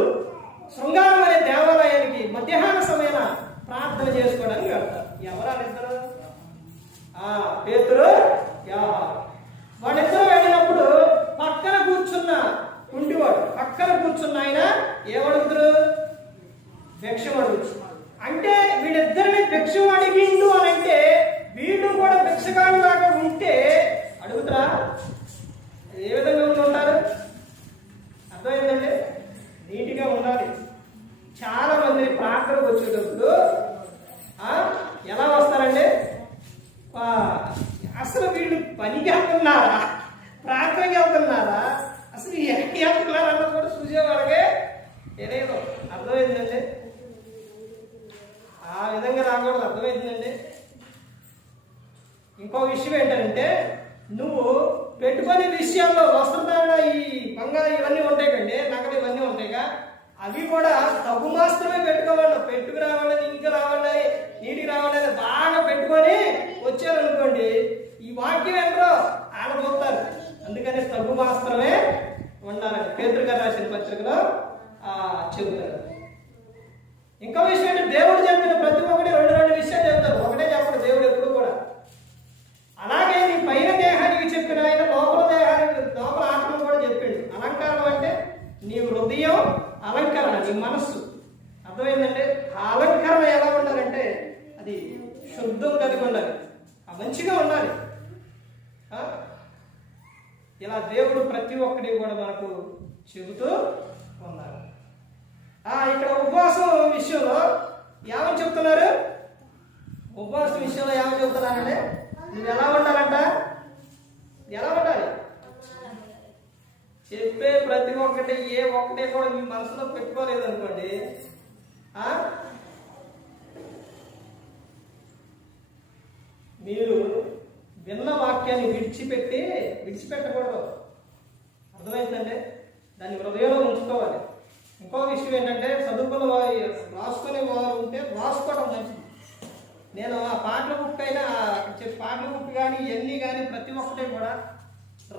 శృంగారం అనే దేవాలయానికి మధ్యాహ్న సమయాన ప్రార్థన చేసుకోవడానికి వెళ్తారు. ఎవరా ఇద్దరు? పేతురు, యోహాను. వాళ్ళిద్దరు వెళ్ళినప్పుడు పక్కన కూర్చున్న కుంటివాడు పక్కన కూర్చున్న ఆయన ఏమడుగుతారు? భిక్షం అడుగుతారు. అంటే వీళ్ళిద్దరిని భిక్షం అడిగిండు అని అంటే వీళ్ళు కూడా భిక్షగాళ్ళలాగా ఉంటే అడుగుతారా? ఏ విధంగా ఉంటారు? అర్థమైందండి? నీట్గా ఉండాలి. చాలా మంది ప్రార్థనకు వచ్చేటప్పుడు ఎలా వస్తారంటే అసలు వీళ్ళు పనికి వెళ్తున్నారా, ప్రార్థనకి వెళ్తున్నారా, అసలు ఎక్కడికి వెళ్తున్నారా అన్నది కూడా చూసేవాళ్ళకే తెలియదు. అర్థమైందండి? ఆ విధంగా రాకూడదు. అర్థమైందండి? ఇంకో విషయం ఏంటంటే నువ్వు పెట్టుకునే విషయాల్లో వస్త్రధారణ, ఈ బంగారు ఇవన్నీ ఉంటాయి కండి, నగలు ఇవన్నీ ఉంటాయిగా, అవి కూడా తగు మాత్రమే పెట్టుకోవాలి. పెట్టుకు రావాలని, ఇంకా రావాలని, నీటికి రావాలని బాగా పెట్టుకొని వచ్చారనుకోండి, ఈ వాక్యం ఎంతో ఆడబోతారు. అందుకని తగు మాత్రమే ఉండాలని పేతురు గారు రాసిన పత్రికలో చెబుతారు. ఇంకో విషయం అంటే దేవుడు చెప్పిన ప్రతి ఒక్కటి రెండు విషయాలు చెప్తారు, ఒకటే చెప్పడు దేవుడు ఎప్పుడు కూడా. అలాగే నీ పైన దేహానికి చెప్పిన ఆయన లోపల దేహానికి, లోపల ఆత్మను కూడా చెప్పిండు. అలంకారం అంటే నీ హృదయం అలంకరణ, నీ మనస్సు. అర్థమైందంటే ఆ అలంకరణ ఎలా ఉండాలంటే అది శుద్ధం కలిగి ఉండాలి, మంచిగా ఉండాలి. ఇలా దేవుడు ప్రతి ఒక్కటి కూడా మనకు చెబుతూ ఉన్నారు. ఇక్కడ ఉపవాసం విషయంలో ఏమని చెప్తున్నారు? ఉపవాసం విషయంలో ఏమని చెప్తున్నారంటే నువ్వు ఎలా ఉండాలంట? ఎలా ఉండాలి? చెప్పే ప్రతి ఒక్కటి ఏ ఒక్కటే కూడా మీ మనసులో పెట్టుకోలేదు అనుకోండి, మీరు విన్న వాక్యాన్ని విడిచిపెట్టకూడదు. అర్థమైందంటే దాన్ని హృదయంలో ఉంచుకోవాలి. ఇంకో విషయం ఏంటంటే చదువుకున్న వారు, రాసుకునే వారు ఉంటే రాసుకోవడం మంచిది. నేను ఆ పాటల బుక్ అయినా పాటల బుక్ కానీ ఇవన్నీ కానీ ప్రతి ఒక్కటే కూడా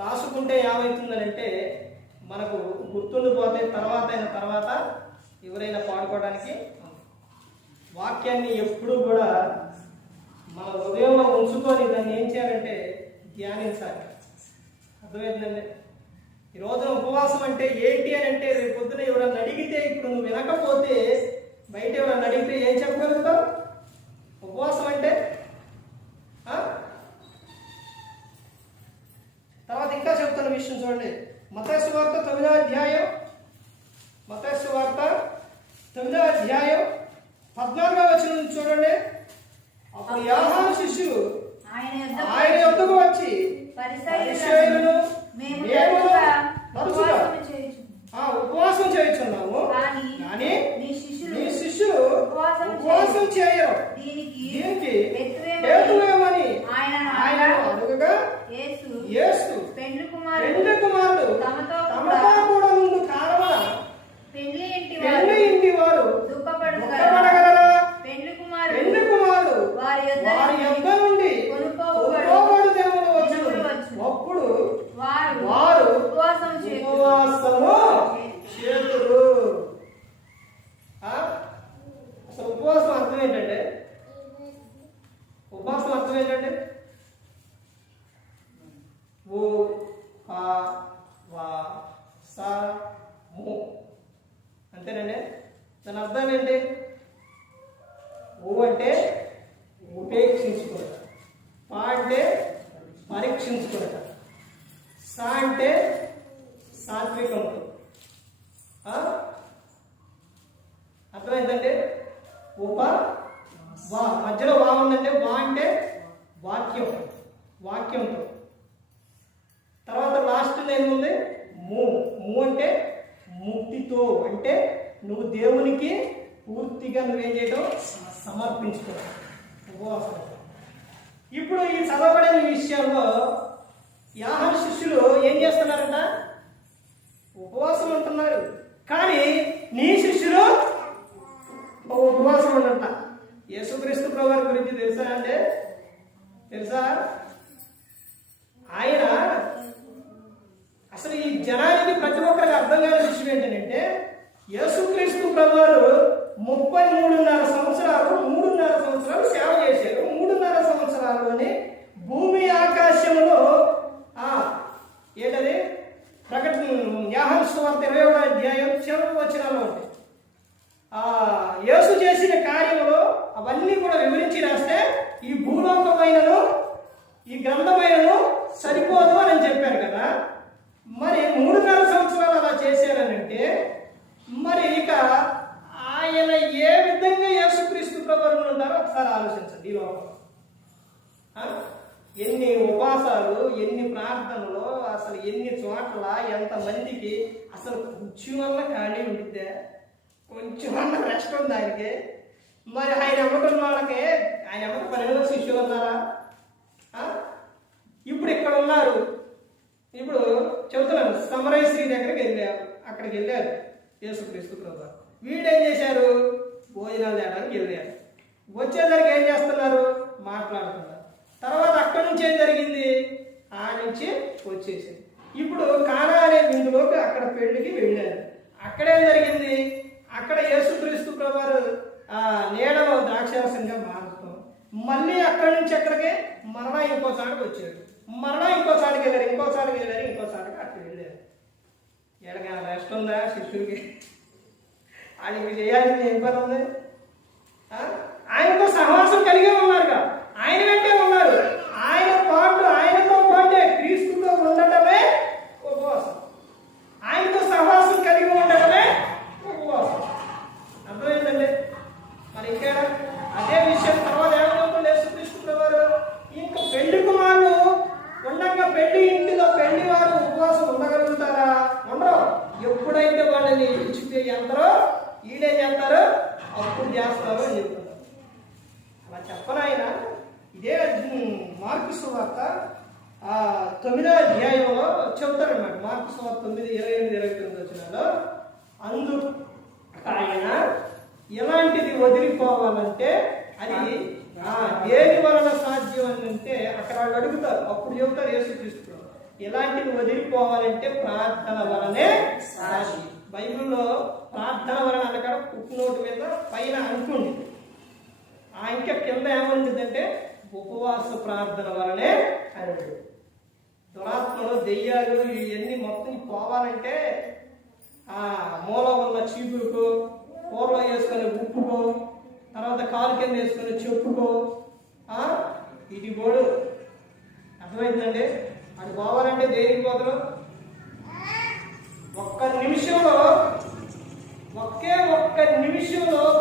రాసుకుంటే ఏమవుతుందనంటే మనకు గుర్తుండిపోతే తర్వాత ఎవరైనా పాడుకోవడానికి. వాక్యాన్ని ఎప్పుడూ కూడా మన హృదయంలో ఉంచుకొని దాన్ని ఏం చేయాలంటే ధ్యానించాలి. అర్థమైందండి? ఈ రోజున ఉపవాసం అంటే ఏంటి అని అంటే రేపు పొద్దున ఎవరన్నా అడిగితే, ఇప్పుడు నువ్వు వినకపోతే బయట ఎవరన్నా అడిగితే ఏం చెప్పగలుగుతావు? ఉపవాసం అంటే తర్వాత ఇంకా చెప్తున్న విషయం చూడండి. మత్తయి సువార్త 9వ అధ్యాయం 14వ వచనం చూడండి. అప్పుడు యోహాను శిష్యులు ఆయన యొద్దకు వచ్చి పరిసయ్యులను మేము ఉపవాసం చేయుచున్నాము, కానీ నీ శిష్యులు ఉపవాసం చేయరు, దీనికి హేతువేమని ఆయన అడుగగా యేసు పెండ్లి కుమారుడు తమతో కూడా ముందు కారవా, పెండ్లి ఇంటి వారు దుఃఖపడగలరా? పెండ్లి కుమారుడు వారి యొద్ద నుండి కొనుక్కోబడు దేవుడు వచ్చును, అప్పుడు వారు ఉపవాసము చేతురు. అసలు ఉపవాసం అర్థం ఏంటంటే ఓ అంతేనండి. దాని అర్థం ఏంటి? ఓ అంటే ఉపేక్షించుకోట, పా అంటే పరీక్షించుకోట, సా అంటే సాత్వికంతో. అర్థమైందంటే వా మధ్యలో వా ఉందంటే వా అంటే వాక్యంతో. తర్వాత లాస్ట్ ఏముంది? మూ అంటే ముక్తితో, అంటే నువ్వు దేవునికి పూర్తిగా నువ్వేం చేయడం? సమర్పించుకోవడం. ఉపవాసం. ఇప్పుడు ఈ చదవబడిన విషయంలో యోహాను శిష్యులు ఏం చేస్తున్నారంట? ఉపవాసం ఉంటున్నారు. కానీ నీ శిష్యులు ఉపవాసం ఉండంట. యేసుక్రీస్తు ప్రభువారి గురించి తెలుసా అంటే తెలుసా? ఆయన అసలు ఈ జనానికి ప్రతి ఒక్కరికి అర్థం కాని విషయం ఏంటంటే యేసుక్రీస్తు ప్రభువారు 33.5 సంవత్సరాలు సేవ చేశారు. 3.5 సంవత్సరాల్లోనే భూమి ఆకాశంలో ఏంటది ప్రకటన యోహాను సువార్త 21వ అధ్యాయం చివరి వచనాల్లో ఉంటాయి. యేసు చేసిన కార్యంలో అవన్నీ కూడా వివరించి రాస్తే ఈ భూలోకమైనను ఈ గ్రంథమైనను సరిపోదు అని చెప్పారు కదా. మరి 3.5 సంవత్సరాలు అలా చేశారనంటే మరి ఇక ఆయన ఏ విధంగా యేసుక్రీస్తు ప్రభువును ఉన్నారో ఒకసారి ఆలోచించండి. ఈ లోకంలో ఎన్ని ఉపవాసాలు, ఎన్ని ప్రార్థనలు, అసలు ఎన్ని చోట్ల ఎంతమందికి అసలు కొంచెం వల్ల ఖాళీ ఉండితే కొంచెం వల్ల రెస్ట్ ఉంది ఆయనకి. మరి ఆయన ఎమ్మటున్న వాళ్ళకి ఆయన ఎమ్మట 12 శిష్యులు ఉన్నారా? ఇప్పుడు ఇక్కడ ఉన్నారు. ఇప్పుడు చెబుతున్నాను, సమరయ స్త్రీ దగ్గరికి వెళ్ళారు. అక్కడికి వెళ్ళారు యేసుక్రీస్తు ప్రభువు. వీడేం చేశారు? భోజనాలు తేడానికి వెళ్ళారు. వచ్చేసరికి ఏం చేస్తున్నారు? మాట్లాడుతున్నారు. తర్వాత అక్కడి నుంచి ఏం జరిగింది? ఆ నుంచి వచ్చేసింది. ఇప్పుడు కానా అనే విందులోకి అక్కడ పెళ్లికి వెళ్ళారు. అక్కడేం జరిగింది? అక్కడ యేసుక్రీస్తు ప్రభువు నీడలో ద్రాక్షారసంగా మారుతాం. మళ్ళీ అక్కడి నుంచి ఎక్కడికి మరలా ఇంకోసారికి వచ్చారు. మరలా ఇంకోసారికి వెళ్ళారు. ఇంకోసారికి అక్కడ వెళ్ళారు. ఎలాగా రెస్ట్ ఉందా శిష్యుడికి? ఆయనకి చేయాల్సింది ఏం పని ఉంది? ఆయనతో సహవాసం కలిగే ఉన్నారుగా, ఆయన వెంటే ఉన్నారు. ఆయనతో పాటే క్రీస్తుతో ఉండటమే ఉపవాసం. ఆయనతో సహవాసం కలిగి ఉండటమే ఉపవాసం. అర్థమైందండి? మరి ఇంకా అదే విషయం తర్వాత ఏమవుతుంది? యేసుక్రీస్తు ప్రభువారు ఇంకా పెళ్లి కుమారుడు ఉండగా పెళ్లి ఇంటిలో పెళ్లి వారు ఉపవాసం ఉండగలుగుతారా? ఉండరు. ఎప్పుడైతే వాళ్ళని ఇచ్చితే ఎందరో ఈడే చేస్తారో అప్పుడు చేస్తారు అని చెప్తున్నారు. అలా చెప్పనాయన ఇదే మార్కు సువార్త 9వ అధ్యాయంలో చెబుతారన్నమాట. మార్కు సువార్త 9:28-29 వచనాల్లో అందుకు ఆయన ఎలాంటిది వదిలిపోవాలంటే అది దేని వలన సాధ్యం అని అంటే అక్కడ వాళ్ళు అడుగుతారు. అప్పుడు చెబుతారు యేసుక్రీస్తు ఎలాంటిది వదిలిపోవాలంటే ప్రార్థన వలనే సాధ్యం. బైబిల్లో ప్రార్థన వలన అక్కడ పుట్టినోటు మీద పైన అంటుంది. ఇంకా కింద ఏమంటుందంటే ఉపవాస ప్రార్థన వలనే అని. దురాత్మలు, దెయ్యాలు ఇవన్నీ మొత్తం పోవాలంటే మూల ఉన్న చీపురుకో, పూర్వం వేసుకొని ఉప్పుకో, తర్వాత కాలు కింద వేసుకొని చెప్పుకో, ఇది గోడు. అర్థమైందండి? అది పోవాలంటే దేనికి పోతారు? ఒక్క నిమిషంలో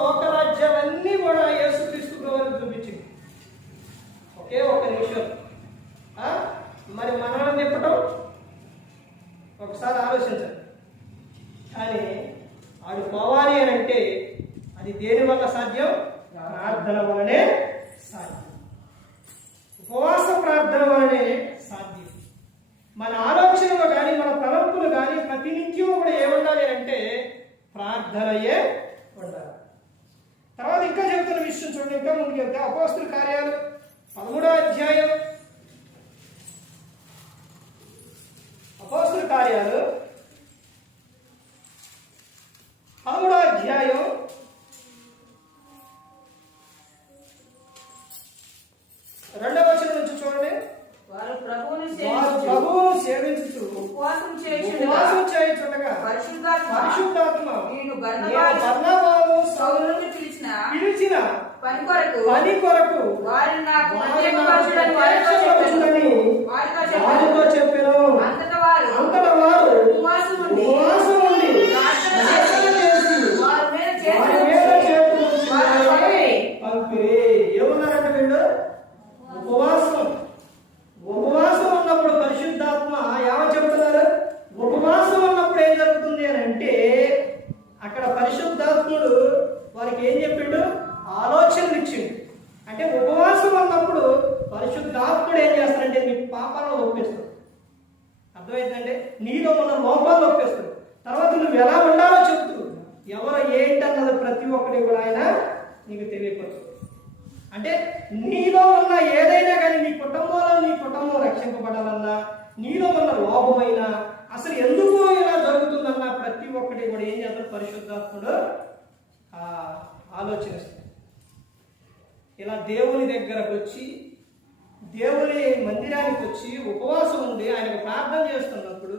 లోకరాజ్యాలన్నీ కూడా యేసుక్రీస్తు ప్రభువుని చూపించింది. ఒకే ఒక్క నిమిషం. మరి మనల్ని తిప్పటం ఒకసారి ఆలోచించండి. కానీ ఆడు పోవాలి అని అంటే అది దేని వల్ల సాధ్యం? ప్రార్థన వలనే సాధ్యం. ఉపవాస ప్రార్థన వలనే సాధ్యం. మన ఆలోచనలు కానీ మన తలంపులు కానీ ప్రతినిత్యం కూడా ఏముండాలి అంటే ప్రార్థనయే ఉండాలి. తర్వాత ఇంకా చెబుతున్న విషయం చూడండి. ఇంకా ముందుకు వెళ్తే అపోస్తలుల కార్యాలు 13వ అధ్యాయం. అపోస్తలుల కార్యాలు 13వ అధ్యాయం 2వ వచనం నుంచి చూడండి. వారు ప్రభువును సేవించుచు ఉపవాసం చేయుచుండగా పరిశుద్ధాత్మ నేను బర్నబాను సౌలును పిలిచిన పని కొరకు వారిని నాకు వారితో చెప్పెను. అంతటా వారు ఉపవాసం ఉండి వారి మీద చేతులు పంపిరి. ఏమన్నారంటే వీళ్ళు ఉపవాసం ఉన్నప్పుడు పరిశుద్ధాత్మ ఏమని చెబుతున్నారు? ఉపవాసం ఉన్నప్పుడు ఏం జరుగుతుంది అని అంటే అక్కడ పరిశుద్ధాత్ముడు వారికి ఏం చెప్పిండు? ఆలోచనలు ఇచ్చిండు. అంటే ఉపవాసం వెళ్ళిపోతుంది. అంటే నీలో ఉన్న ఏదైనా కానీ నీ కుటుంబం రక్షింపబడాలన్నా, నీలో ఉన్న లోపమైన అసలు ఎందుకు ఇలా జరుగుతుందన్నా ప్రతి ఒక్కటి కూడా ఏం చేస్తాడు పరిశుద్ధాత్ముడు ఆలోచనిస్తాడు. ఇలా దేవుని దగ్గరకు వచ్చి, దేవుని మందిరానికి వచ్చి ఉపవాసం ఉండి ఆయనకు ప్రార్థన చేస్తున్నప్పుడు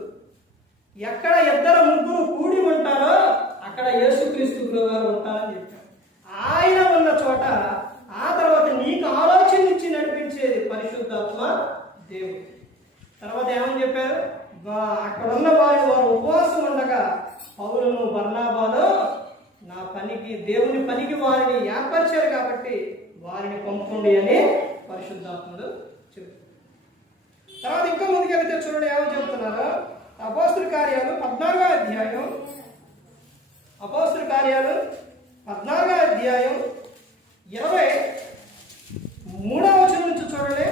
ఎక్కడ 2-3 కూడి ఉంటారో అక్కడ యేసుక్రీస్తు ప్రభువారు ఉంటారని చెప్పారు. ఆయన ఉన్న చోట ఆ తర్వాత నీకు ఆలోచన ఇచ్చి నడిపించేది పరిశుద్ధాత్మ దేవుడు. తర్వాత ఏమని చెప్పారు? అక్కడ ఉన్న వారు ఉపవాసం ఉండగా పౌలును బర్నబాను నా పనికి దేవుని పనికి వారిని ఏర్పరిచారు కాబట్టి వారిని పంపండి అని పరిశుద్ధాత్ముడు చెబుతారు. తర్వాత ఇంకా ముందుకెళ్తే చూడండి ఏమని చెబుతున్నారు. అపోస్తుల కార్యాలు 14వ అధ్యాయం 23వ వచనం నుంచి చూడండి.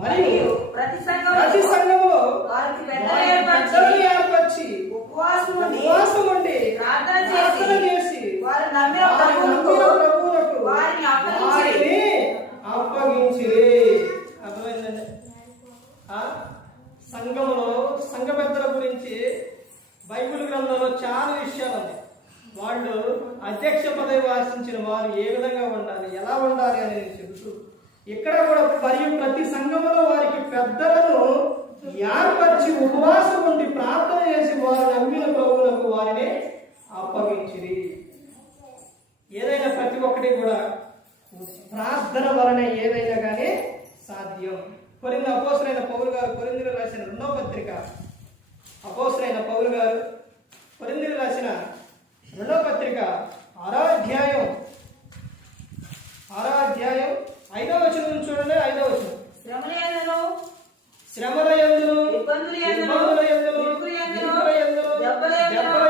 మరియు ప్రతి సంఘములో పెద్దలు ఏర్పరిచి ఉపవాసం ఉండి ప్రార్థన చేసి వారిని నమ్మిన ప్రభువునకు వారిని అప్పగించిరి. అర్థమైందండి? సంఘములో సంఘ పెద్దల గురించి బైబిల్ గ్రంథంలో చాలా విషయాలు ఉన్నాయి. వాళ్ళు అధ్యక్ష పదవి వాసించిన వారు ఏ విధంగా ఉండాలి, ఎలా ఉండాలి అనేది చెబుతూ ఇక్కడ కూడా ప్రతి సంఘములో వారికి పెద్దలను ఏర్పరిచి ఉపవాసం ఉండి ప్రార్థన చేసి వారు నమ్మిన ప్రభువులకు వారిని అప్పగించిరి. ఏదైనా ప్రతి ఒక్కటి కూడా ప్రార్థన వలన ఏదైనా కానీ సాధ్యం. అపోస్తలుడైన పౌలు గారు కొరింథీయులకు రాసిన 2వ పత్రిక, అపోస్తలుడైన పౌలు గారు కొరింథీయులకు రాసిన 2వ పత్రిక 6వ అధ్యాయం 5వ వచనం నుంచి చూడండి. 5వ వచనం. శ్రమల యందును ఇబ్బందుల యందును దెబ్బల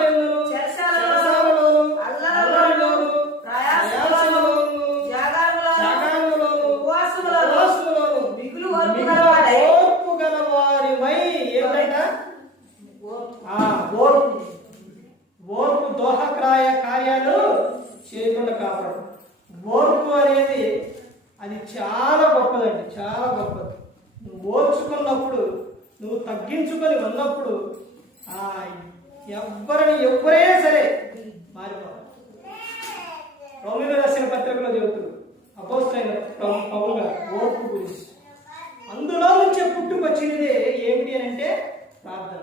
యందును చెరసాలలోను అల్లరిలోను ప్రయాసములోను జాగరములోను ఉపవాసములోను మిగులు ఓర్పు గల వారిమై ఏమిటంట? ఓర్పు కార్యాలు చేయకుండా కాపాడు. ఓర్పు అనేది అది చాలా గొప్పదండి, చాలా గొప్పది. నువ్వు ఓర్చుకున్నప్పుడు, నువ్వు తగ్గించుకొని ఉన్నప్పుడు ఎవరైనా సరే మారిపోతారు. రోమీయులకు రాసిన పత్రికలో చెబుతారు అపోస్తలుడైన పౌలు గారు ఓర్పు గురించి. అందులో నుంచే పుట్టుకొచ్చినదే ఏమిటి అని అంటే ప్రార్థన.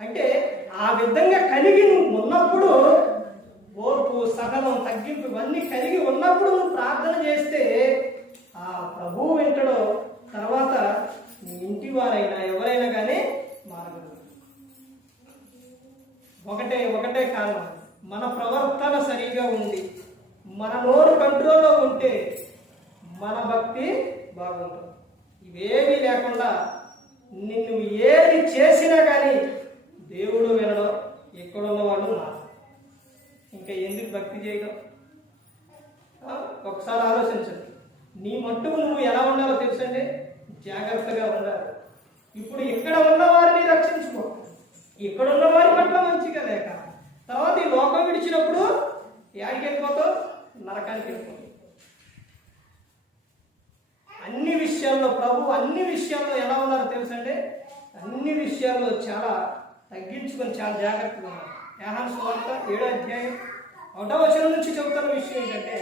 అంటే ఆ విధంగా కలిగి నువ్వు ఉన్నప్పుడు, ఓర్పు సహనం తగ్గింపు ఇవన్నీ కలిగి ఉన్నప్పుడు నువ్వు ప్రార్థన చేస్తే ఆ ప్రభువు వింటడో. తర్వాత నీ ఇంటి వారైనా ఎవరైనా కానీ మారగలరు. ఒకటే కారణం, మన ప్రవర్తన సరిగా ఉంది, మన నోరు కంట్రోల్లో ఉంటే మన భక్తి బాగుంటుంది. ఇవేమీ లేకుండా నిన్ను ఏది చేసినా కానీ దేవుడు వినడం, ఎక్కడున్న వాళ్ళు మారు. ఇంకా ఎందుకు భక్తి చేయడం? ఒకసారి ఆలోచించండి. నీ మట్టుకు నువ్వు ఎలా ఉండాలో తెలుసండి, జాగ్రత్తగా ఉండాలి. ఇప్పుడు ఇక్కడ ఉన్న వారిని రక్షించుకో, ఇక్కడ ఉన్న వారి పట్ల మంచిగా లేక తర్వాత ఈ లోకం విడిచినప్పుడు యాడికి వెళ్ళిపోతావు? నరకానికి వెళ్ళిపోతావు. అన్ని విషయాల్లో ప్రభు అన్ని విషయాల్లో ఎలా ఉన్నారో తెలుసండి, అన్ని విషయాల్లో చాలా తగ్గించుకొని చాలా జాగ్రత్తగా ఉన్నారు. యోహాను సువార్త 7వ అధ్యాయం 1వ వచనం నుంచి చెబుతున్న విషయం ఏంటంటే,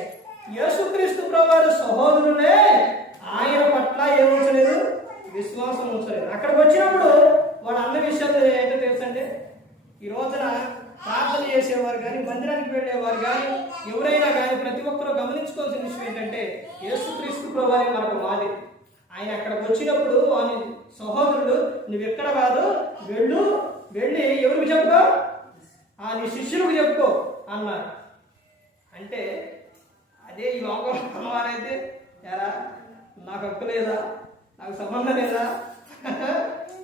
యేసుక్రీస్తు ప్రభువారు సహోదరులే ఆయన పట్ల ఏముంచలేదు, విశ్వాసం ఉంచలేదు. అక్కడికి వచ్చినప్పుడు వాడు అన్న విషయాలు ఏంటో తెలుసండి. ఈ రోజున ప్రార్థన చేసేవారు కానీ, మందిరానికి వెళ్ళేవారు కానీ, ఎవరైనా కానీ ప్రతి ఒక్కరూ గమనించుకోవాల్సిన విషయం ఏంటంటే, యేసుక్రీస్తు ప్రభువారే మనకు మాది. ఆయన అక్కడికి వచ్చినప్పుడు వాని సహోదరుడు నువ్వు ఎక్కడ కాదు, వెళ్ళి ఎవరికి చెప్పుకో, నీ శిష్యులకు చెప్పుకో అన్నారు. అంటే అదే ఈ లోకం అన్నవారైతే ఎరా నాకు హక్కు లేదా, నాకు సంబంధం లేదా,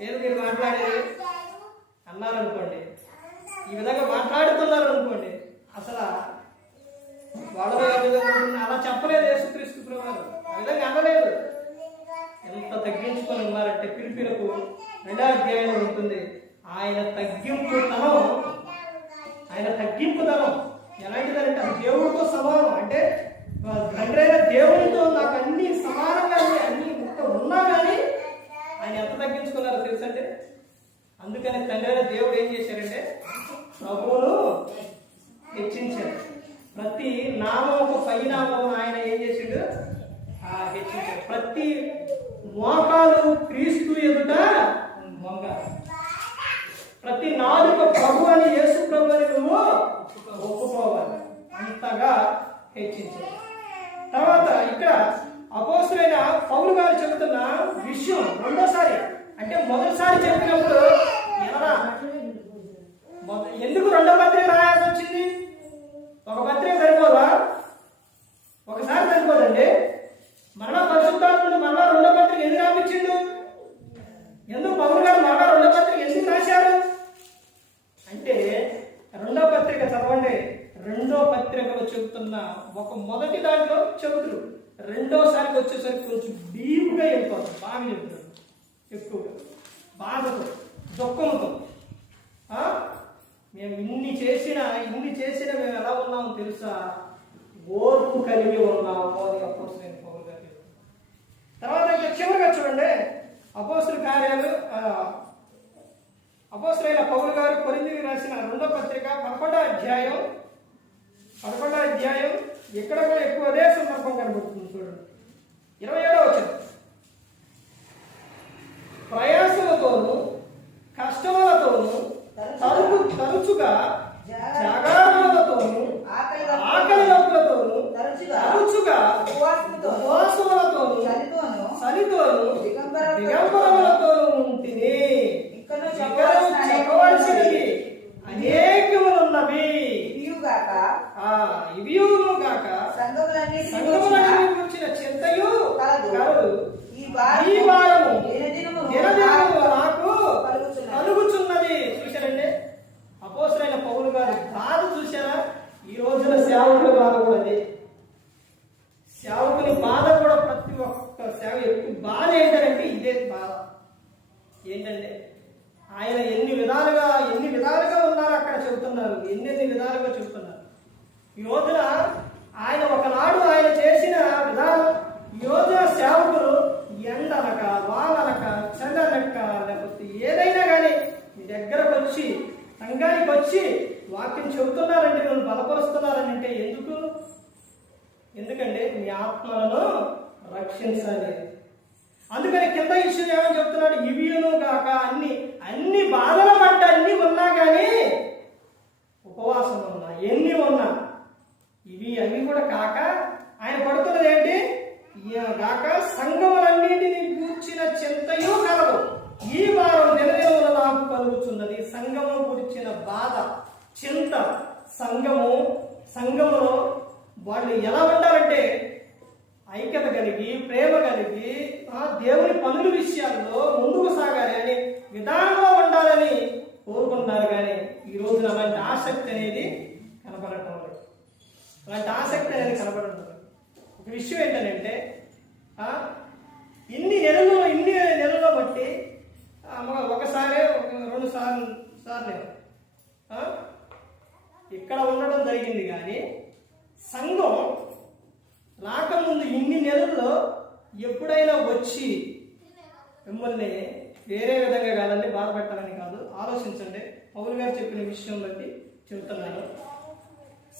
ఏదో మీరు మాట్లాడేది అన్నారనుకోండి, ఈ విధంగా మాట్లాడుతున్నారు అనుకోండి, అసలు వాళ్ళలో ఏ విధంగా ఉంటుంది అలా చెప్పలేదు యేసుక్రీస్తు ప్రభువారు. ఆ విధంగా అనలేదు. ఎంత తగ్గించుకొని ఉన్నారంటే పిలిపిలకు 2వ అధ్యాయంలో ఉంటుంది. ఆయన తగ్గింపుతనం ఎలాంటిదంటే అది దేవుడితో సమానం. అంటే తండ్రి అయిన దేవుడితో నాకు అన్ని సమానంగా అన్ని ఉన్నా కానీ ఆయన ఎంత తగ్గించుకున్నారో తెలుసండి. అందుకని తండ్రి అయిన దేవుడు ఏం చేశారంటే ప్రభువును హెచ్చించాడు. ప్రతి నామం పై నామం ఆయన ఏం చేసిండు హెచ్చించాడు. ప్రతి మోకాలు క్రీస్తు ఎదుట మొంగ, ప్రతి నాలుక ప్రభు అని యేసు ప్రభు అని నువ్వు ఒప్పుకోవాలి. అంతగా హెచ్చించాడు. తర్వాత ఇక్కడ అపోస్తలుడైన పౌలు గారు చెబుతున్న విషయం రెండోసారి, అంటే మొదటిసారి చెప్పినప్పుడు ఎలా ఎందుకు రెండో పత్రిక రాయాల్సి వచ్చింది? ఒక పత్రిక సరిపోదా? ఒకసారి సరిపోదండి. మరలా పరిశుద్ధాత్ముడు మరలా రెండో పత్రిక ఎందుకు రాపించిండు? ఎందుకు పౌలు గారు మరలా రెండో పత్రిక ఎందుకు రాశారు అంటే, రెండో పత్రిక చదవండి. రెండో పత్రికలో చెబుతున్న ఒక మొదటి దాంట్లో చెబుతురు, రెండోసారికి వచ్చేసరికి కొంచెం డీప్గా వెళ్ళిపోతారు. బాగా చెప్తారు, ఎక్కువగా బాధతో దుఃఖంతో. మేము ఇన్ని చేసిన మేము ఎలా ఉన్నామో తెలుసా, ఓర్పు కలిగి ఉన్నాము అని అపోస్తలుడైన పౌలు గారు చెప్తారు. తర్వాత ఇంకా చివరిగా చూడండి, అపోస్తలుల కార్యాలు అపోస్తలుడైన పౌలు గారు కొరింథీయులకు రాసిన రెండో పత్రిక 11వ అధ్యాయం ఇక్కడ కూడా ఎక్కువ అదే సందర్భం కనబడుతుంది. చూడండి 27వ వచనం, ప్రయాసలతోనూ కష్టములతోనూ తరచుగా జాగరణలతోనూ ఆకలి నొప్పులతోనూ తరచుగా ఉపవాసములతోనూ చలితోనూ దిగంబరములతోనూ ఉంటిని. చెప్పవలసినవి అనేకములున్నవి, ఇవియును గాక సంఘములన్నీ గురించిన చింతయు కలదు. ఈ వారము దినదినము నాకు కలుగుచున్నది. చూశారండి అపోస్తలుడైన పౌలు గారు బాధ చూశారా? ఈ రోజున సేవకుల బాధ కూడా అదే. సేవకుని బాధ కూడా ప్రతి ఒక్క సేవ ఎక్కువ బాధ ఏంటంటే ఇదే బాధ. ఏంటంటే ఆయన ఎన్ని విధాలుగా ఉన్నారు అక్కడ చెబుతున్నారు, ఎన్ని విధాలుగా చెబుతున్నారు. ఈ రోజున ఆయన ఒకనాడు ఆయన చేసిన విధానం, ఈ రోజున సేవకులు ఎండనక వాననక చల్లనక లేకపోతే ఏదైనా కానీ మీ దగ్గరకు వచ్చి సంఘానికి వచ్చి వాక్యం చెబుతున్నారంటే, మిమ్మల్ని బలపరుస్తున్నారని అంటే ఎందుకంటే మీ ఆత్మలను రక్షించాలి. అందుకని కింద ఇష్యూ ఏమని చెప్తున్నాడు, ఇవియును కాక అన్ని బాధల పట్ట అన్ని ఉన్నా కానీ ఉపవాసం ఉన్నా ఎన్ని ఉన్నా అవి కూడా కాక ఆయన పడుతున్నది ఏంటి కాక సంఘములన్నింటినీ గూర్చిన చింతయు కలదు. ఈ వారం దినదినమున నాకు కలుగుతున్నది. సంఘము గురించిన బాధ చింత. సంఘములో వాళ్ళు ఎలా ఉండాలంటే ఐక్యత కలిగి ప్రేమ కలిగి దేవుని పనుల విషయాల్లో ముందుకు సాగాలి అనే విధానంలో ఉండాలని కోరుకుంటున్నారు. కానీ ఈ రోజున అలాంటి ఆసక్తి అనేది కనబడటం లేదు. ఒక విషయం ఏంటంటే ఇన్ని నెలల్లో బట్టి ఒకసారి 2 సార్లు ఇక్కడ ఉండడం జరిగింది. కానీ సంఘం రాకముందు ఇన్ని నెలల్లో ఎప్పుడైనా వచ్చి మిమ్మల్ని వేరే విధంగా కాదండి, బాధ పెట్టాలని కాదు, ఆలోచించండి. పౌలు గారు చెప్పిన విషయం బట్టి చెబుతున్నాను.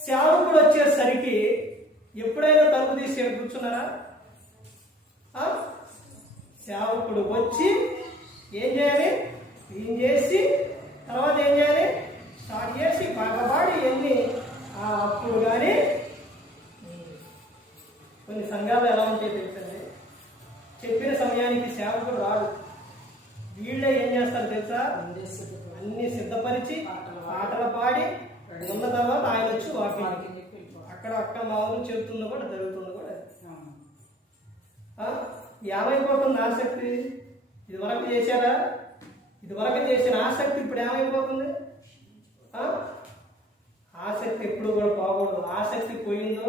సేవకుడు వచ్చేసరికి ఎప్పుడైనా తలుపు తీసి కూర్చున్నారా? సేవకుడు వచ్చి ఏం చేయాలి? ఏం చేసి తర్వాత ఏం చేయాలి? స్టార్ట్ చేసి బాగా ఎన్ని అప్పుడు కానీ కొన్ని సంఘాలు ఎలా ఉంటాయో తెలుసండి, చెప్పిన సమయానికి సేవకుడు రాడు. వీళ్ళే ఏం చేస్తారు తెలుసా? అన్ని సిద్ధపరిచి పాటలు పాడి ఉన్న తర్వాత ఆయన వచ్చి వాకింగ్ అక్కడ మామూలు చెబుతుంది కూడా జరుగుతుంది కూడా. ఏమైపోతుంది ఆసక్తి? ఇదివరకు చేశారా? ఇదివరకు చేసిన ఆసక్తి ఇప్పుడు ఏమైపోతుంది? ఆసక్తి ఎప్పుడు కూడా పోకూడదు. ఆసక్తి పోయిందో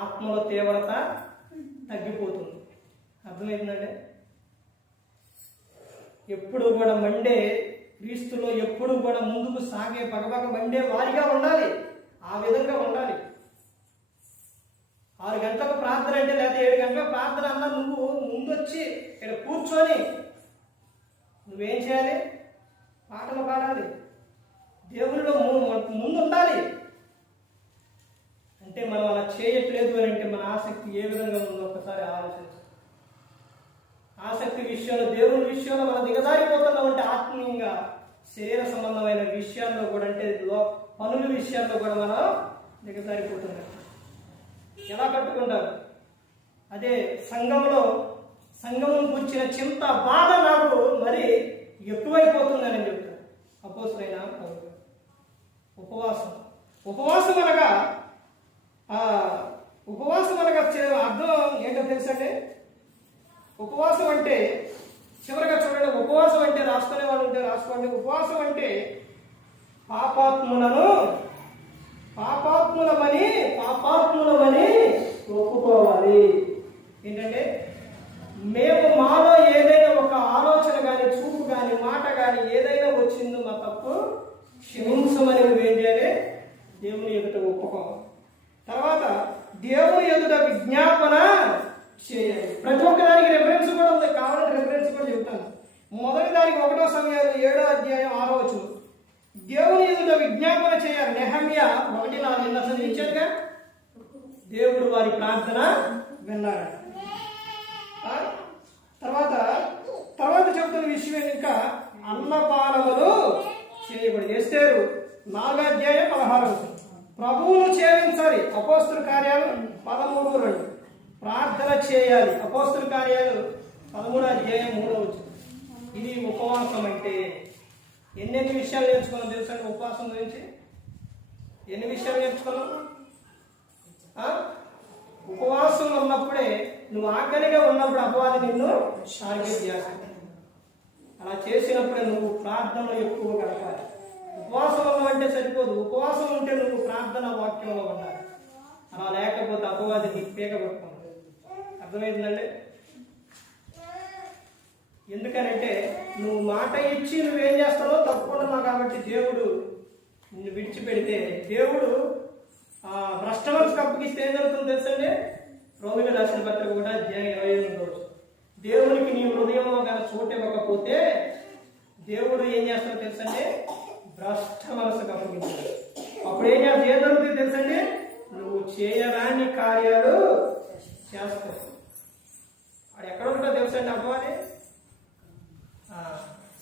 ఆత్మలో తీవ్రత తగ్గిపోతుంది. అర్థమవుతుందంటే ఎప్పుడు కూడా క్రీస్తులో ఎప్పుడు కూడా ముందుకు సాగే పగపగ మండే వారిగా ఉండాలి. ఆ విధంగా ఉండాలి. 6 గంటలకు ప్రార్థన అంటే లేదా 7 గంటలకు ప్రార్థన అన్నా నువ్వు ముందొచ్చి ఇక్కడ కూర్చొని నువ్వేం చేయాలి? పాటలు పాడాలి, దేవునిలో ముందు ఉండాలి. అంటే మనం అలా చేయట్లేదు అని అంటే మన ఆసక్తి ఏ విధంగా ఉందో ఒకసారి ఆలోచించాలి. ఆసక్తి విషయంలో, దేవుని విషయంలో మనం దిగజారిపోతున్నాం అంటే ఆత్మీయంగా శరీర సంబంధమైన విషయాల్లో కూడా, అంటే పనుల విషయాల్లో కూడా మనం దిగజారిపోతున్నాం. ఎలా కట్టుకుంటారు? అదే సంఘమును గురించిన చింత, బాధ నాకు మరి ఎక్కువైపోతుందని చెప్తారు అపోస్తలుడైన పౌలు. ఉపవాసం అనగా అర్థం ఏంటో తెలుసండి? ఉపవాసం అంటే చివరిగా చూడండి, ఉపవాసం అంటే రాసుకునే వాళ్ళు ఉంటే రాసుకోండి. ఉపవాసం అంటే పాపాత్ములమని ఒప్పుకోవాలి. ఏంటంటే మేము మాలో ఏదైనా ఒక ఆలోచన కానీ, చూపు కానీ, మాట కానీ ఏదైనా వచ్చిందో మా తప్పు క్షమించమని నువ్వేం చేయాలి? దేవుని ఎదుట ఒప్పుకోవాలి. తర్వాత దేవుని ఎదుట విజ్ఞాపన చేయాలి. ప్రతి ఒక్క దానికి రెఫరెన్స్ కూడా ఉంది, కావాలంటే రెఫరెన్స్ కూడా చెబుతాను. మొదటి దానికి 1 సమూయేలు 7వ అధ్యాయం 6వ వచనం. దేవుని ఎదుట విజ్ఞాపన చేయాలి. నెహమ్యా 1:4 నిన్న చదివించాడుగా. దేవుడు వారి ప్రార్థన విన్నాడు. తర్వాత చెబుతున్న విషయం ఇంకా అన్నపానములు చేయబడి. ఎస్తేరు 4వ అధ్యాయం 16వ వచనం. ప్రభువును సేవించాలి. అపోస్తలుల కార్యాలు 13:2. ప్రార్థన చేయాలి. అపోస్తలుల కార్యాలు 13వ అధ్యాయం 3వ వచనం. ఇది ఉపవాసం అంటే. ఎన్ని విషయాలు నేర్చుకున్నాం తెలుసండి ఉపవాసం గురించి? ఎన్ని విషయాలు నేర్చుకున్నాం? ఉపవాసం ఉన్నప్పుడే, నువ్వు ఆకలిగా ఉన్నప్పుడు అపవాది నిన్ను టార్గెట్ చేస్తాడు. అలా చేసినప్పుడే నువ్వు ప్రార్థనలో ఎక్కువ గడపాలి. ఉపవాసం ఉన్నవంటే సరిపోదు, ఉపవాసం ఉంటే నువ్వు ప్రార్థన వాక్యంలో ఉండాలి. అలా లేకపోతే అపవాది నీకు పీక పట్టుకుంటుంది. అర్థమైందండి? ఎందుకనంటే నువ్వు మాట ఇచ్చి నువ్వేం చేస్తావో తప్పుకుంటున్నావు కాబట్టి దేవుడు నిన్ను విడిచిపెడితే, దేవుడు భ్రష్ట మనసుకు అప్పగిస్తే ఏం జరుగుతుందో తెలుసండి? రోమిలకు రాసిన పత్రిక 1 అధ్యాయం 25 దేవునికి నీ హృదయంలో కానీ చోటు ఇవ్వకపోతే దేవుడు ఏం చేస్తాడో తెలుసండి? భ్రష్ట మనసుకు అప్పగించాడు. అప్పుడు ఏం జరుగుతుంది తెలుసండి? నువ్వు చేయరాని కార్యాలు చేస్తావు. వాడు ఎక్కడ ఉంటాడో తెలుసండి అపవాది?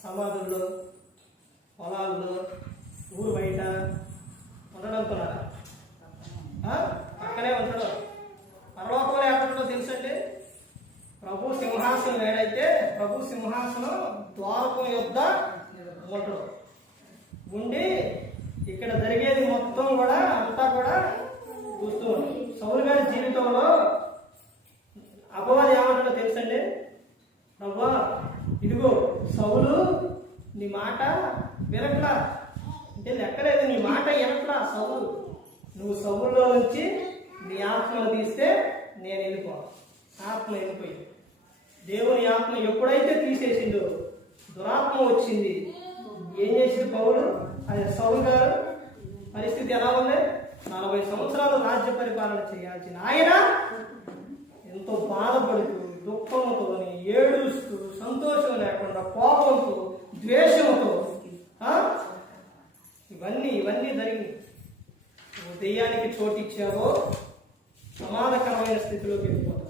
సమాధుల్లో, పొలాల్లో, ఊరు బయట ఉండడంతున్నారా? అక్కడే ఉంటాడు. పరలోకంలో ఎక్కడుంటో తెలుసండి? ప్రభు సింహాసనం ఏడైతే ప్రభు సింహాసనం ద్వారకం యొద్ద ఉంటాడు. ఉండి ఇక్కడ జరిగేది మొత్తం కూడా అంతా కూడా చూస్తూ ఉంటాడు. సౌలు గారి జీవితంలో అపవాది ఏమంటాడో తెలుసండి? ప్రభు ఇదిగో సౌలు నీ మాట వినట్లా, అంటే లెక్కలేదు, నీ మాట వినట్లా సౌలు. నువ్వు సౌలులో నుంచి నీ ఆత్మను తీస్తే నేను వెళ్ళిపోవాలి. ఆత్మ వెళ్ళిపోయింది. దేవుని ఆత్మ ఎప్పుడైతే తీసేసిందో దురాత్మ వచ్చింది. ఏం చేసింది పౌలు? అది సౌలు గారు పరిస్థితి ఎలా ఉంది? 40 సంవత్సరాలు రాజ్య పరిపాలన చేయాల్సిన ఆయన ఎంతో బాధపడుతూ, దుఃఖంతో, ఏడుస్తూ, సంతోషం లేకుండా, కోపంతో, ద్వేషంతో ఇవన్నీ జరిగింది. నువ్వు దెయ్యానికి చోటిచ్చావో ప్రమాదకరమైన స్థితిలోకి వెళ్ళిపోతావు.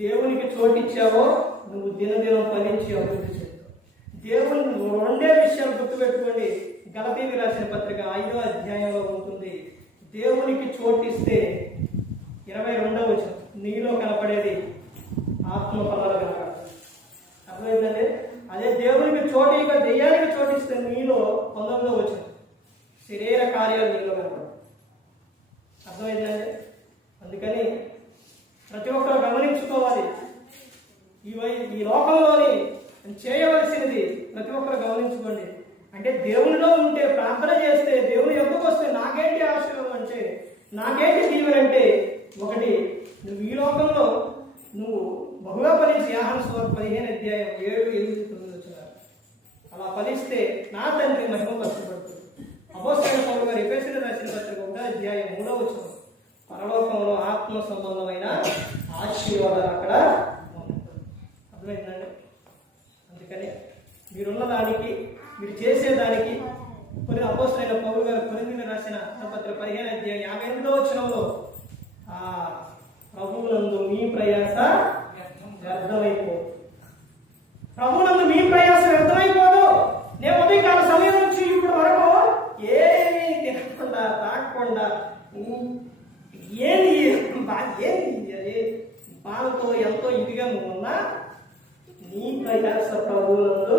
దేవునికి చోటిచ్చావో నువ్వు దినదినం ఫలించి అభివృద్ధి చేస్తావు. దేవుని 2 విషయాలు గుర్తుపెట్టుకోండి. గలతీయులకు రాసిన పత్రిక 5వ అధ్యాయంలో ఉంటుంది. దేవునికి చోటిస్తే 22వ వచనం, నీలో కనపడేది ఆత్మ ఫలాలు కనపడతాయి. అర్థమైందండి? అదే దేవునికి చోటిగా దెయ్యానికి చోటిస్తే నీలో 19వ వచనం, శరీర కార్యాలు నీలో కనపడతాయి. అర్థమైందండి? అందుకని ప్రతి ఒక్కరు గమనించుకోవాలి. ఈ లోకంలోని చేయవలసినది ప్రతి ఒక్కరు గమనించుకోండి. అంటే దేవునిలో ఉంటే, ప్రార్థన చేస్తే, దేవుని ఎందుకు వస్తే నాకేంటి ఆశీర్వాదం అంటే, నాకేంటి దీవెనంటే, ఒకటి నువ్వు ఈ లోకంలో నువ్వు బహుగా ఫలించి యోహాను సువార్త 15 అధ్యాయం 7, 8, 9 వచ్చినారు. అలా ఫలిస్తే నా తండ్రి మహిమ పరచబడుతుంది. అపోస్తలుడైన పౌలు గారు ఎఫెసీయులకు రాసిన పత్రిక 1 అధ్యాయం 3వ వచనం, పరలోకంలో ఆత్మ సంబంధమైన ఆశీర్వాదాలు అక్కడ ఉన్నాయి. అర్థమైందండి? అందుకని మీరున్న దానికి, మీరు చేసేదానికి కొన్ని అపోస్తలుడైన పౌలు గారు కొరింథీయులకు రాసిన పత్రిక 15వ అధ్యాయం 58వ వచనంలో ఆ ప్రభువునందు మీ ప్రయాస వ్యర్థమైపోదు. ప్రభువునందు మీ ప్రయాస వ్యర్థమైపోదు. నేను ఉదయకాల సమయం నుంచి ఇప్పుడు వరకు ఏమీ తినకుండా తాగకుండా ఏంది అది బాధతో ఎంతో ఇదిగా ఉన్నా నీ ప్రయాస ప్రభువునందు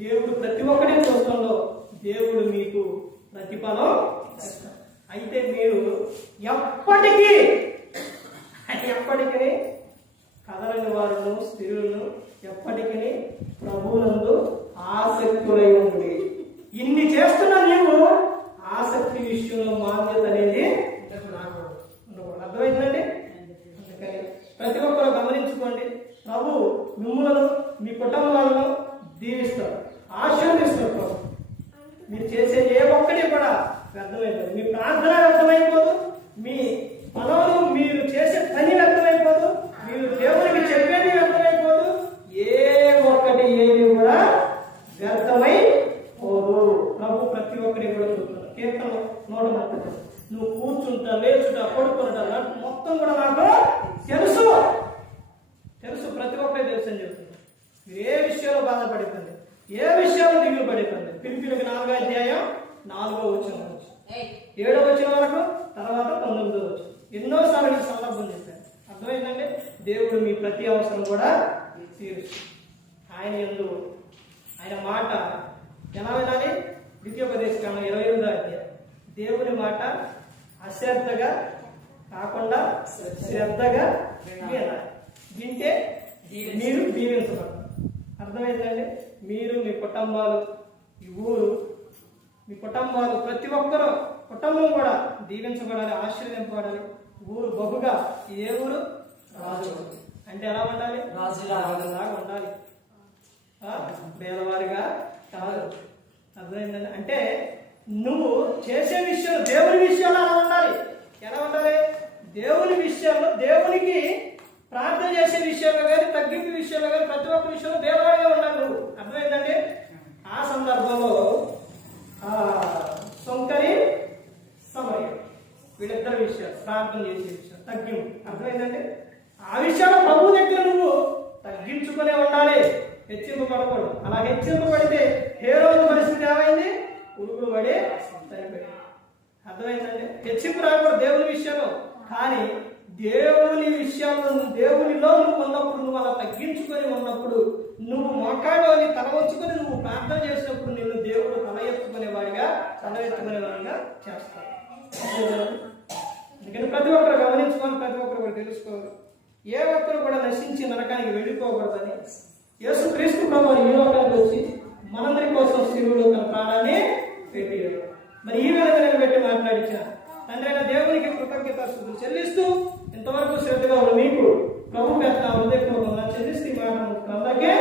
దేవుడు ప్రతి ఒక్కటి చూస్తుందో దేవుడు మీకు ప్రతిఫలం ఇస్తాడు. అయితే మీరు ఎప్పటికీ కదలని వారును స్త్రీలను ఎప్పటికీ ప్రభువునందు ఆసక్తులై ఉంది. ఇన్ని చేస్తున్నా నీవు ఆసక్తి విషయంలో మాన్యత అనేది ఉండకూడదు. అర్థమైందండి? అందుకని ప్రతి ఒక్కరు గమనించుకోండి. ప్రభు మిమ్ములను మీ కుటుంబాలను దీవిస్తాడు, ఆశీర్వదిస్తాడు. ప్రభు మీరు చేసే ఏ ఒక్కటి కూడా వ్యర్థమైపోదు. మీ ప్రార్థన వ్యర్థమైపోదు, మీ పనులు మీరు చేసే పని వ్యర్థమైపోదు, మీరు దేవునికి చెప్పేది వ్యర్థమైపోదు. ఏ ఒక్కటి ఏది కూడా వ్యర్థమైపోదు. ప్రభు ప్రతి ఒక్కటి కూడా చూస్తున్నాడు. కీర్తన 130, నువ్వు కూర్చుంటా, లేచుట, పడుకుంటా మొత్తం కూడా నాకు తెలుసు. ప్రతి ఒక్కటి తెలుసు అని చెప్తున్నాడు. మీరు ఏ విషయంలో బాధపడిపోయింది, ఏ విషయంలో దిగులు పడిపోయింది. ఫిలిప్పీయులకు 4వ అధ్యాయం 4వ వచనం నుంచి 7వ వచనం వరకు, తర్వాత 19వ వచనం. ఎన్నోసార్లు ఈ సందర్భం చెప్పాను. అర్థమైందంటే దేవుడు మీ ప్రతి అవసరం కూడా తీరుస్తుంది. ఆయన యందు ఆయన మాట ఎలా వినాలి? ద్వితీయోపదేశకాండం 28వ అధ్యాయం. దేవుని మాట అశ్రద్ధగా కాకుండా శ్రద్ధగా వినాలి. వింటే మీరు దీవించబడతారు. అర్థమైందండి? మీరు, మీ కుటుంబాలు, ఈ ఊరు, మీ కుటుంబాలు ప్రతి ఒక్కరూ కుటుంబం కూడా దీవించబడాలి, ఆశీర్వదింపబడాలి. ఊరు బహుగా, ఏ ఊరు? రాజు. అంటే ఎలా ఉండాలి? రాజులాగా ఉండాలి, పేదవారిగా కాదు. అర్థమైందండి? అంటే నువ్వు చేసే విషయం దేవుని విషయంలో అలా ఉండాలి. ఎలా ఉండాలి? దేవుని విషయంలో, దేవునికి ప్రార్థన చేసే విషయంలో కానీ, తగ్గింపు విషయంలో కానీ, ప్రతి ఒక్క విషయంలో దేవాలయం ఉండాలి నువ్వు. అర్థమైందండి? ఆ సందర్భంలో సొంకరి సమయం వీళ్ళిద్దరి విషయాలు, ప్రార్థన చేసే విషయం, తగ్గింపు. అర్థమైందండి? ఆ విషయంలో ప్రభు దగ్గర నువ్వు తగ్గించుకునే ఉండాలి, హెచ్చింపబడకూడదు. అలా హెచ్చింపబడితే హేరోదు పరిస్థితి ఏమైంది? ఉరుగులు పడి చనిపోయింది. అర్థమైందండి? హెచ్చింపు రాకూడదు దేవుని విషయంలో. కానీ దేవుని విషయంలో, దేవునిలో నువ్వు ఉన్నప్పుడు, నువ్వు అలా తగ్గించుకొని ఉన్నప్పుడు, నువ్వు మోకాళ్ళని తల వంచుకొని నువ్వు ప్రార్థన చేసినప్పుడు నిన్ను దేవుడు తల ఎత్తుకునేవాడిగా చేస్తాడు. అందుకని ప్రతి ఒక్కరు గమనించుకొని, ప్రతి ఒక్కరు కూడా తెలుసుకోవాలి. ఏ ఒక్కరు కూడా నశించి నరకానికి వెళ్ళిపోకూడదని యేసుక్రీస్తు ప్రభువు ఈ లోకానికి వచ్చి మనందరి కోసం శిలువలో తన ప్రాణాన్ని పెట్టాడు. మరి ఈ విధంగా నేను పెట్టి మాట్లాడించిన తండ్రి అయిన దేవునికి కృతజ్ఞతాస్తుతులు చెల్లిస్తూ, ఇంతవరకు శ్రద్ధగా ఉన్న మీకు ప్రభు పెద్ద హృదయపూర్వకంగా చెల్లిస్తూ ఈ మాట అందరికీ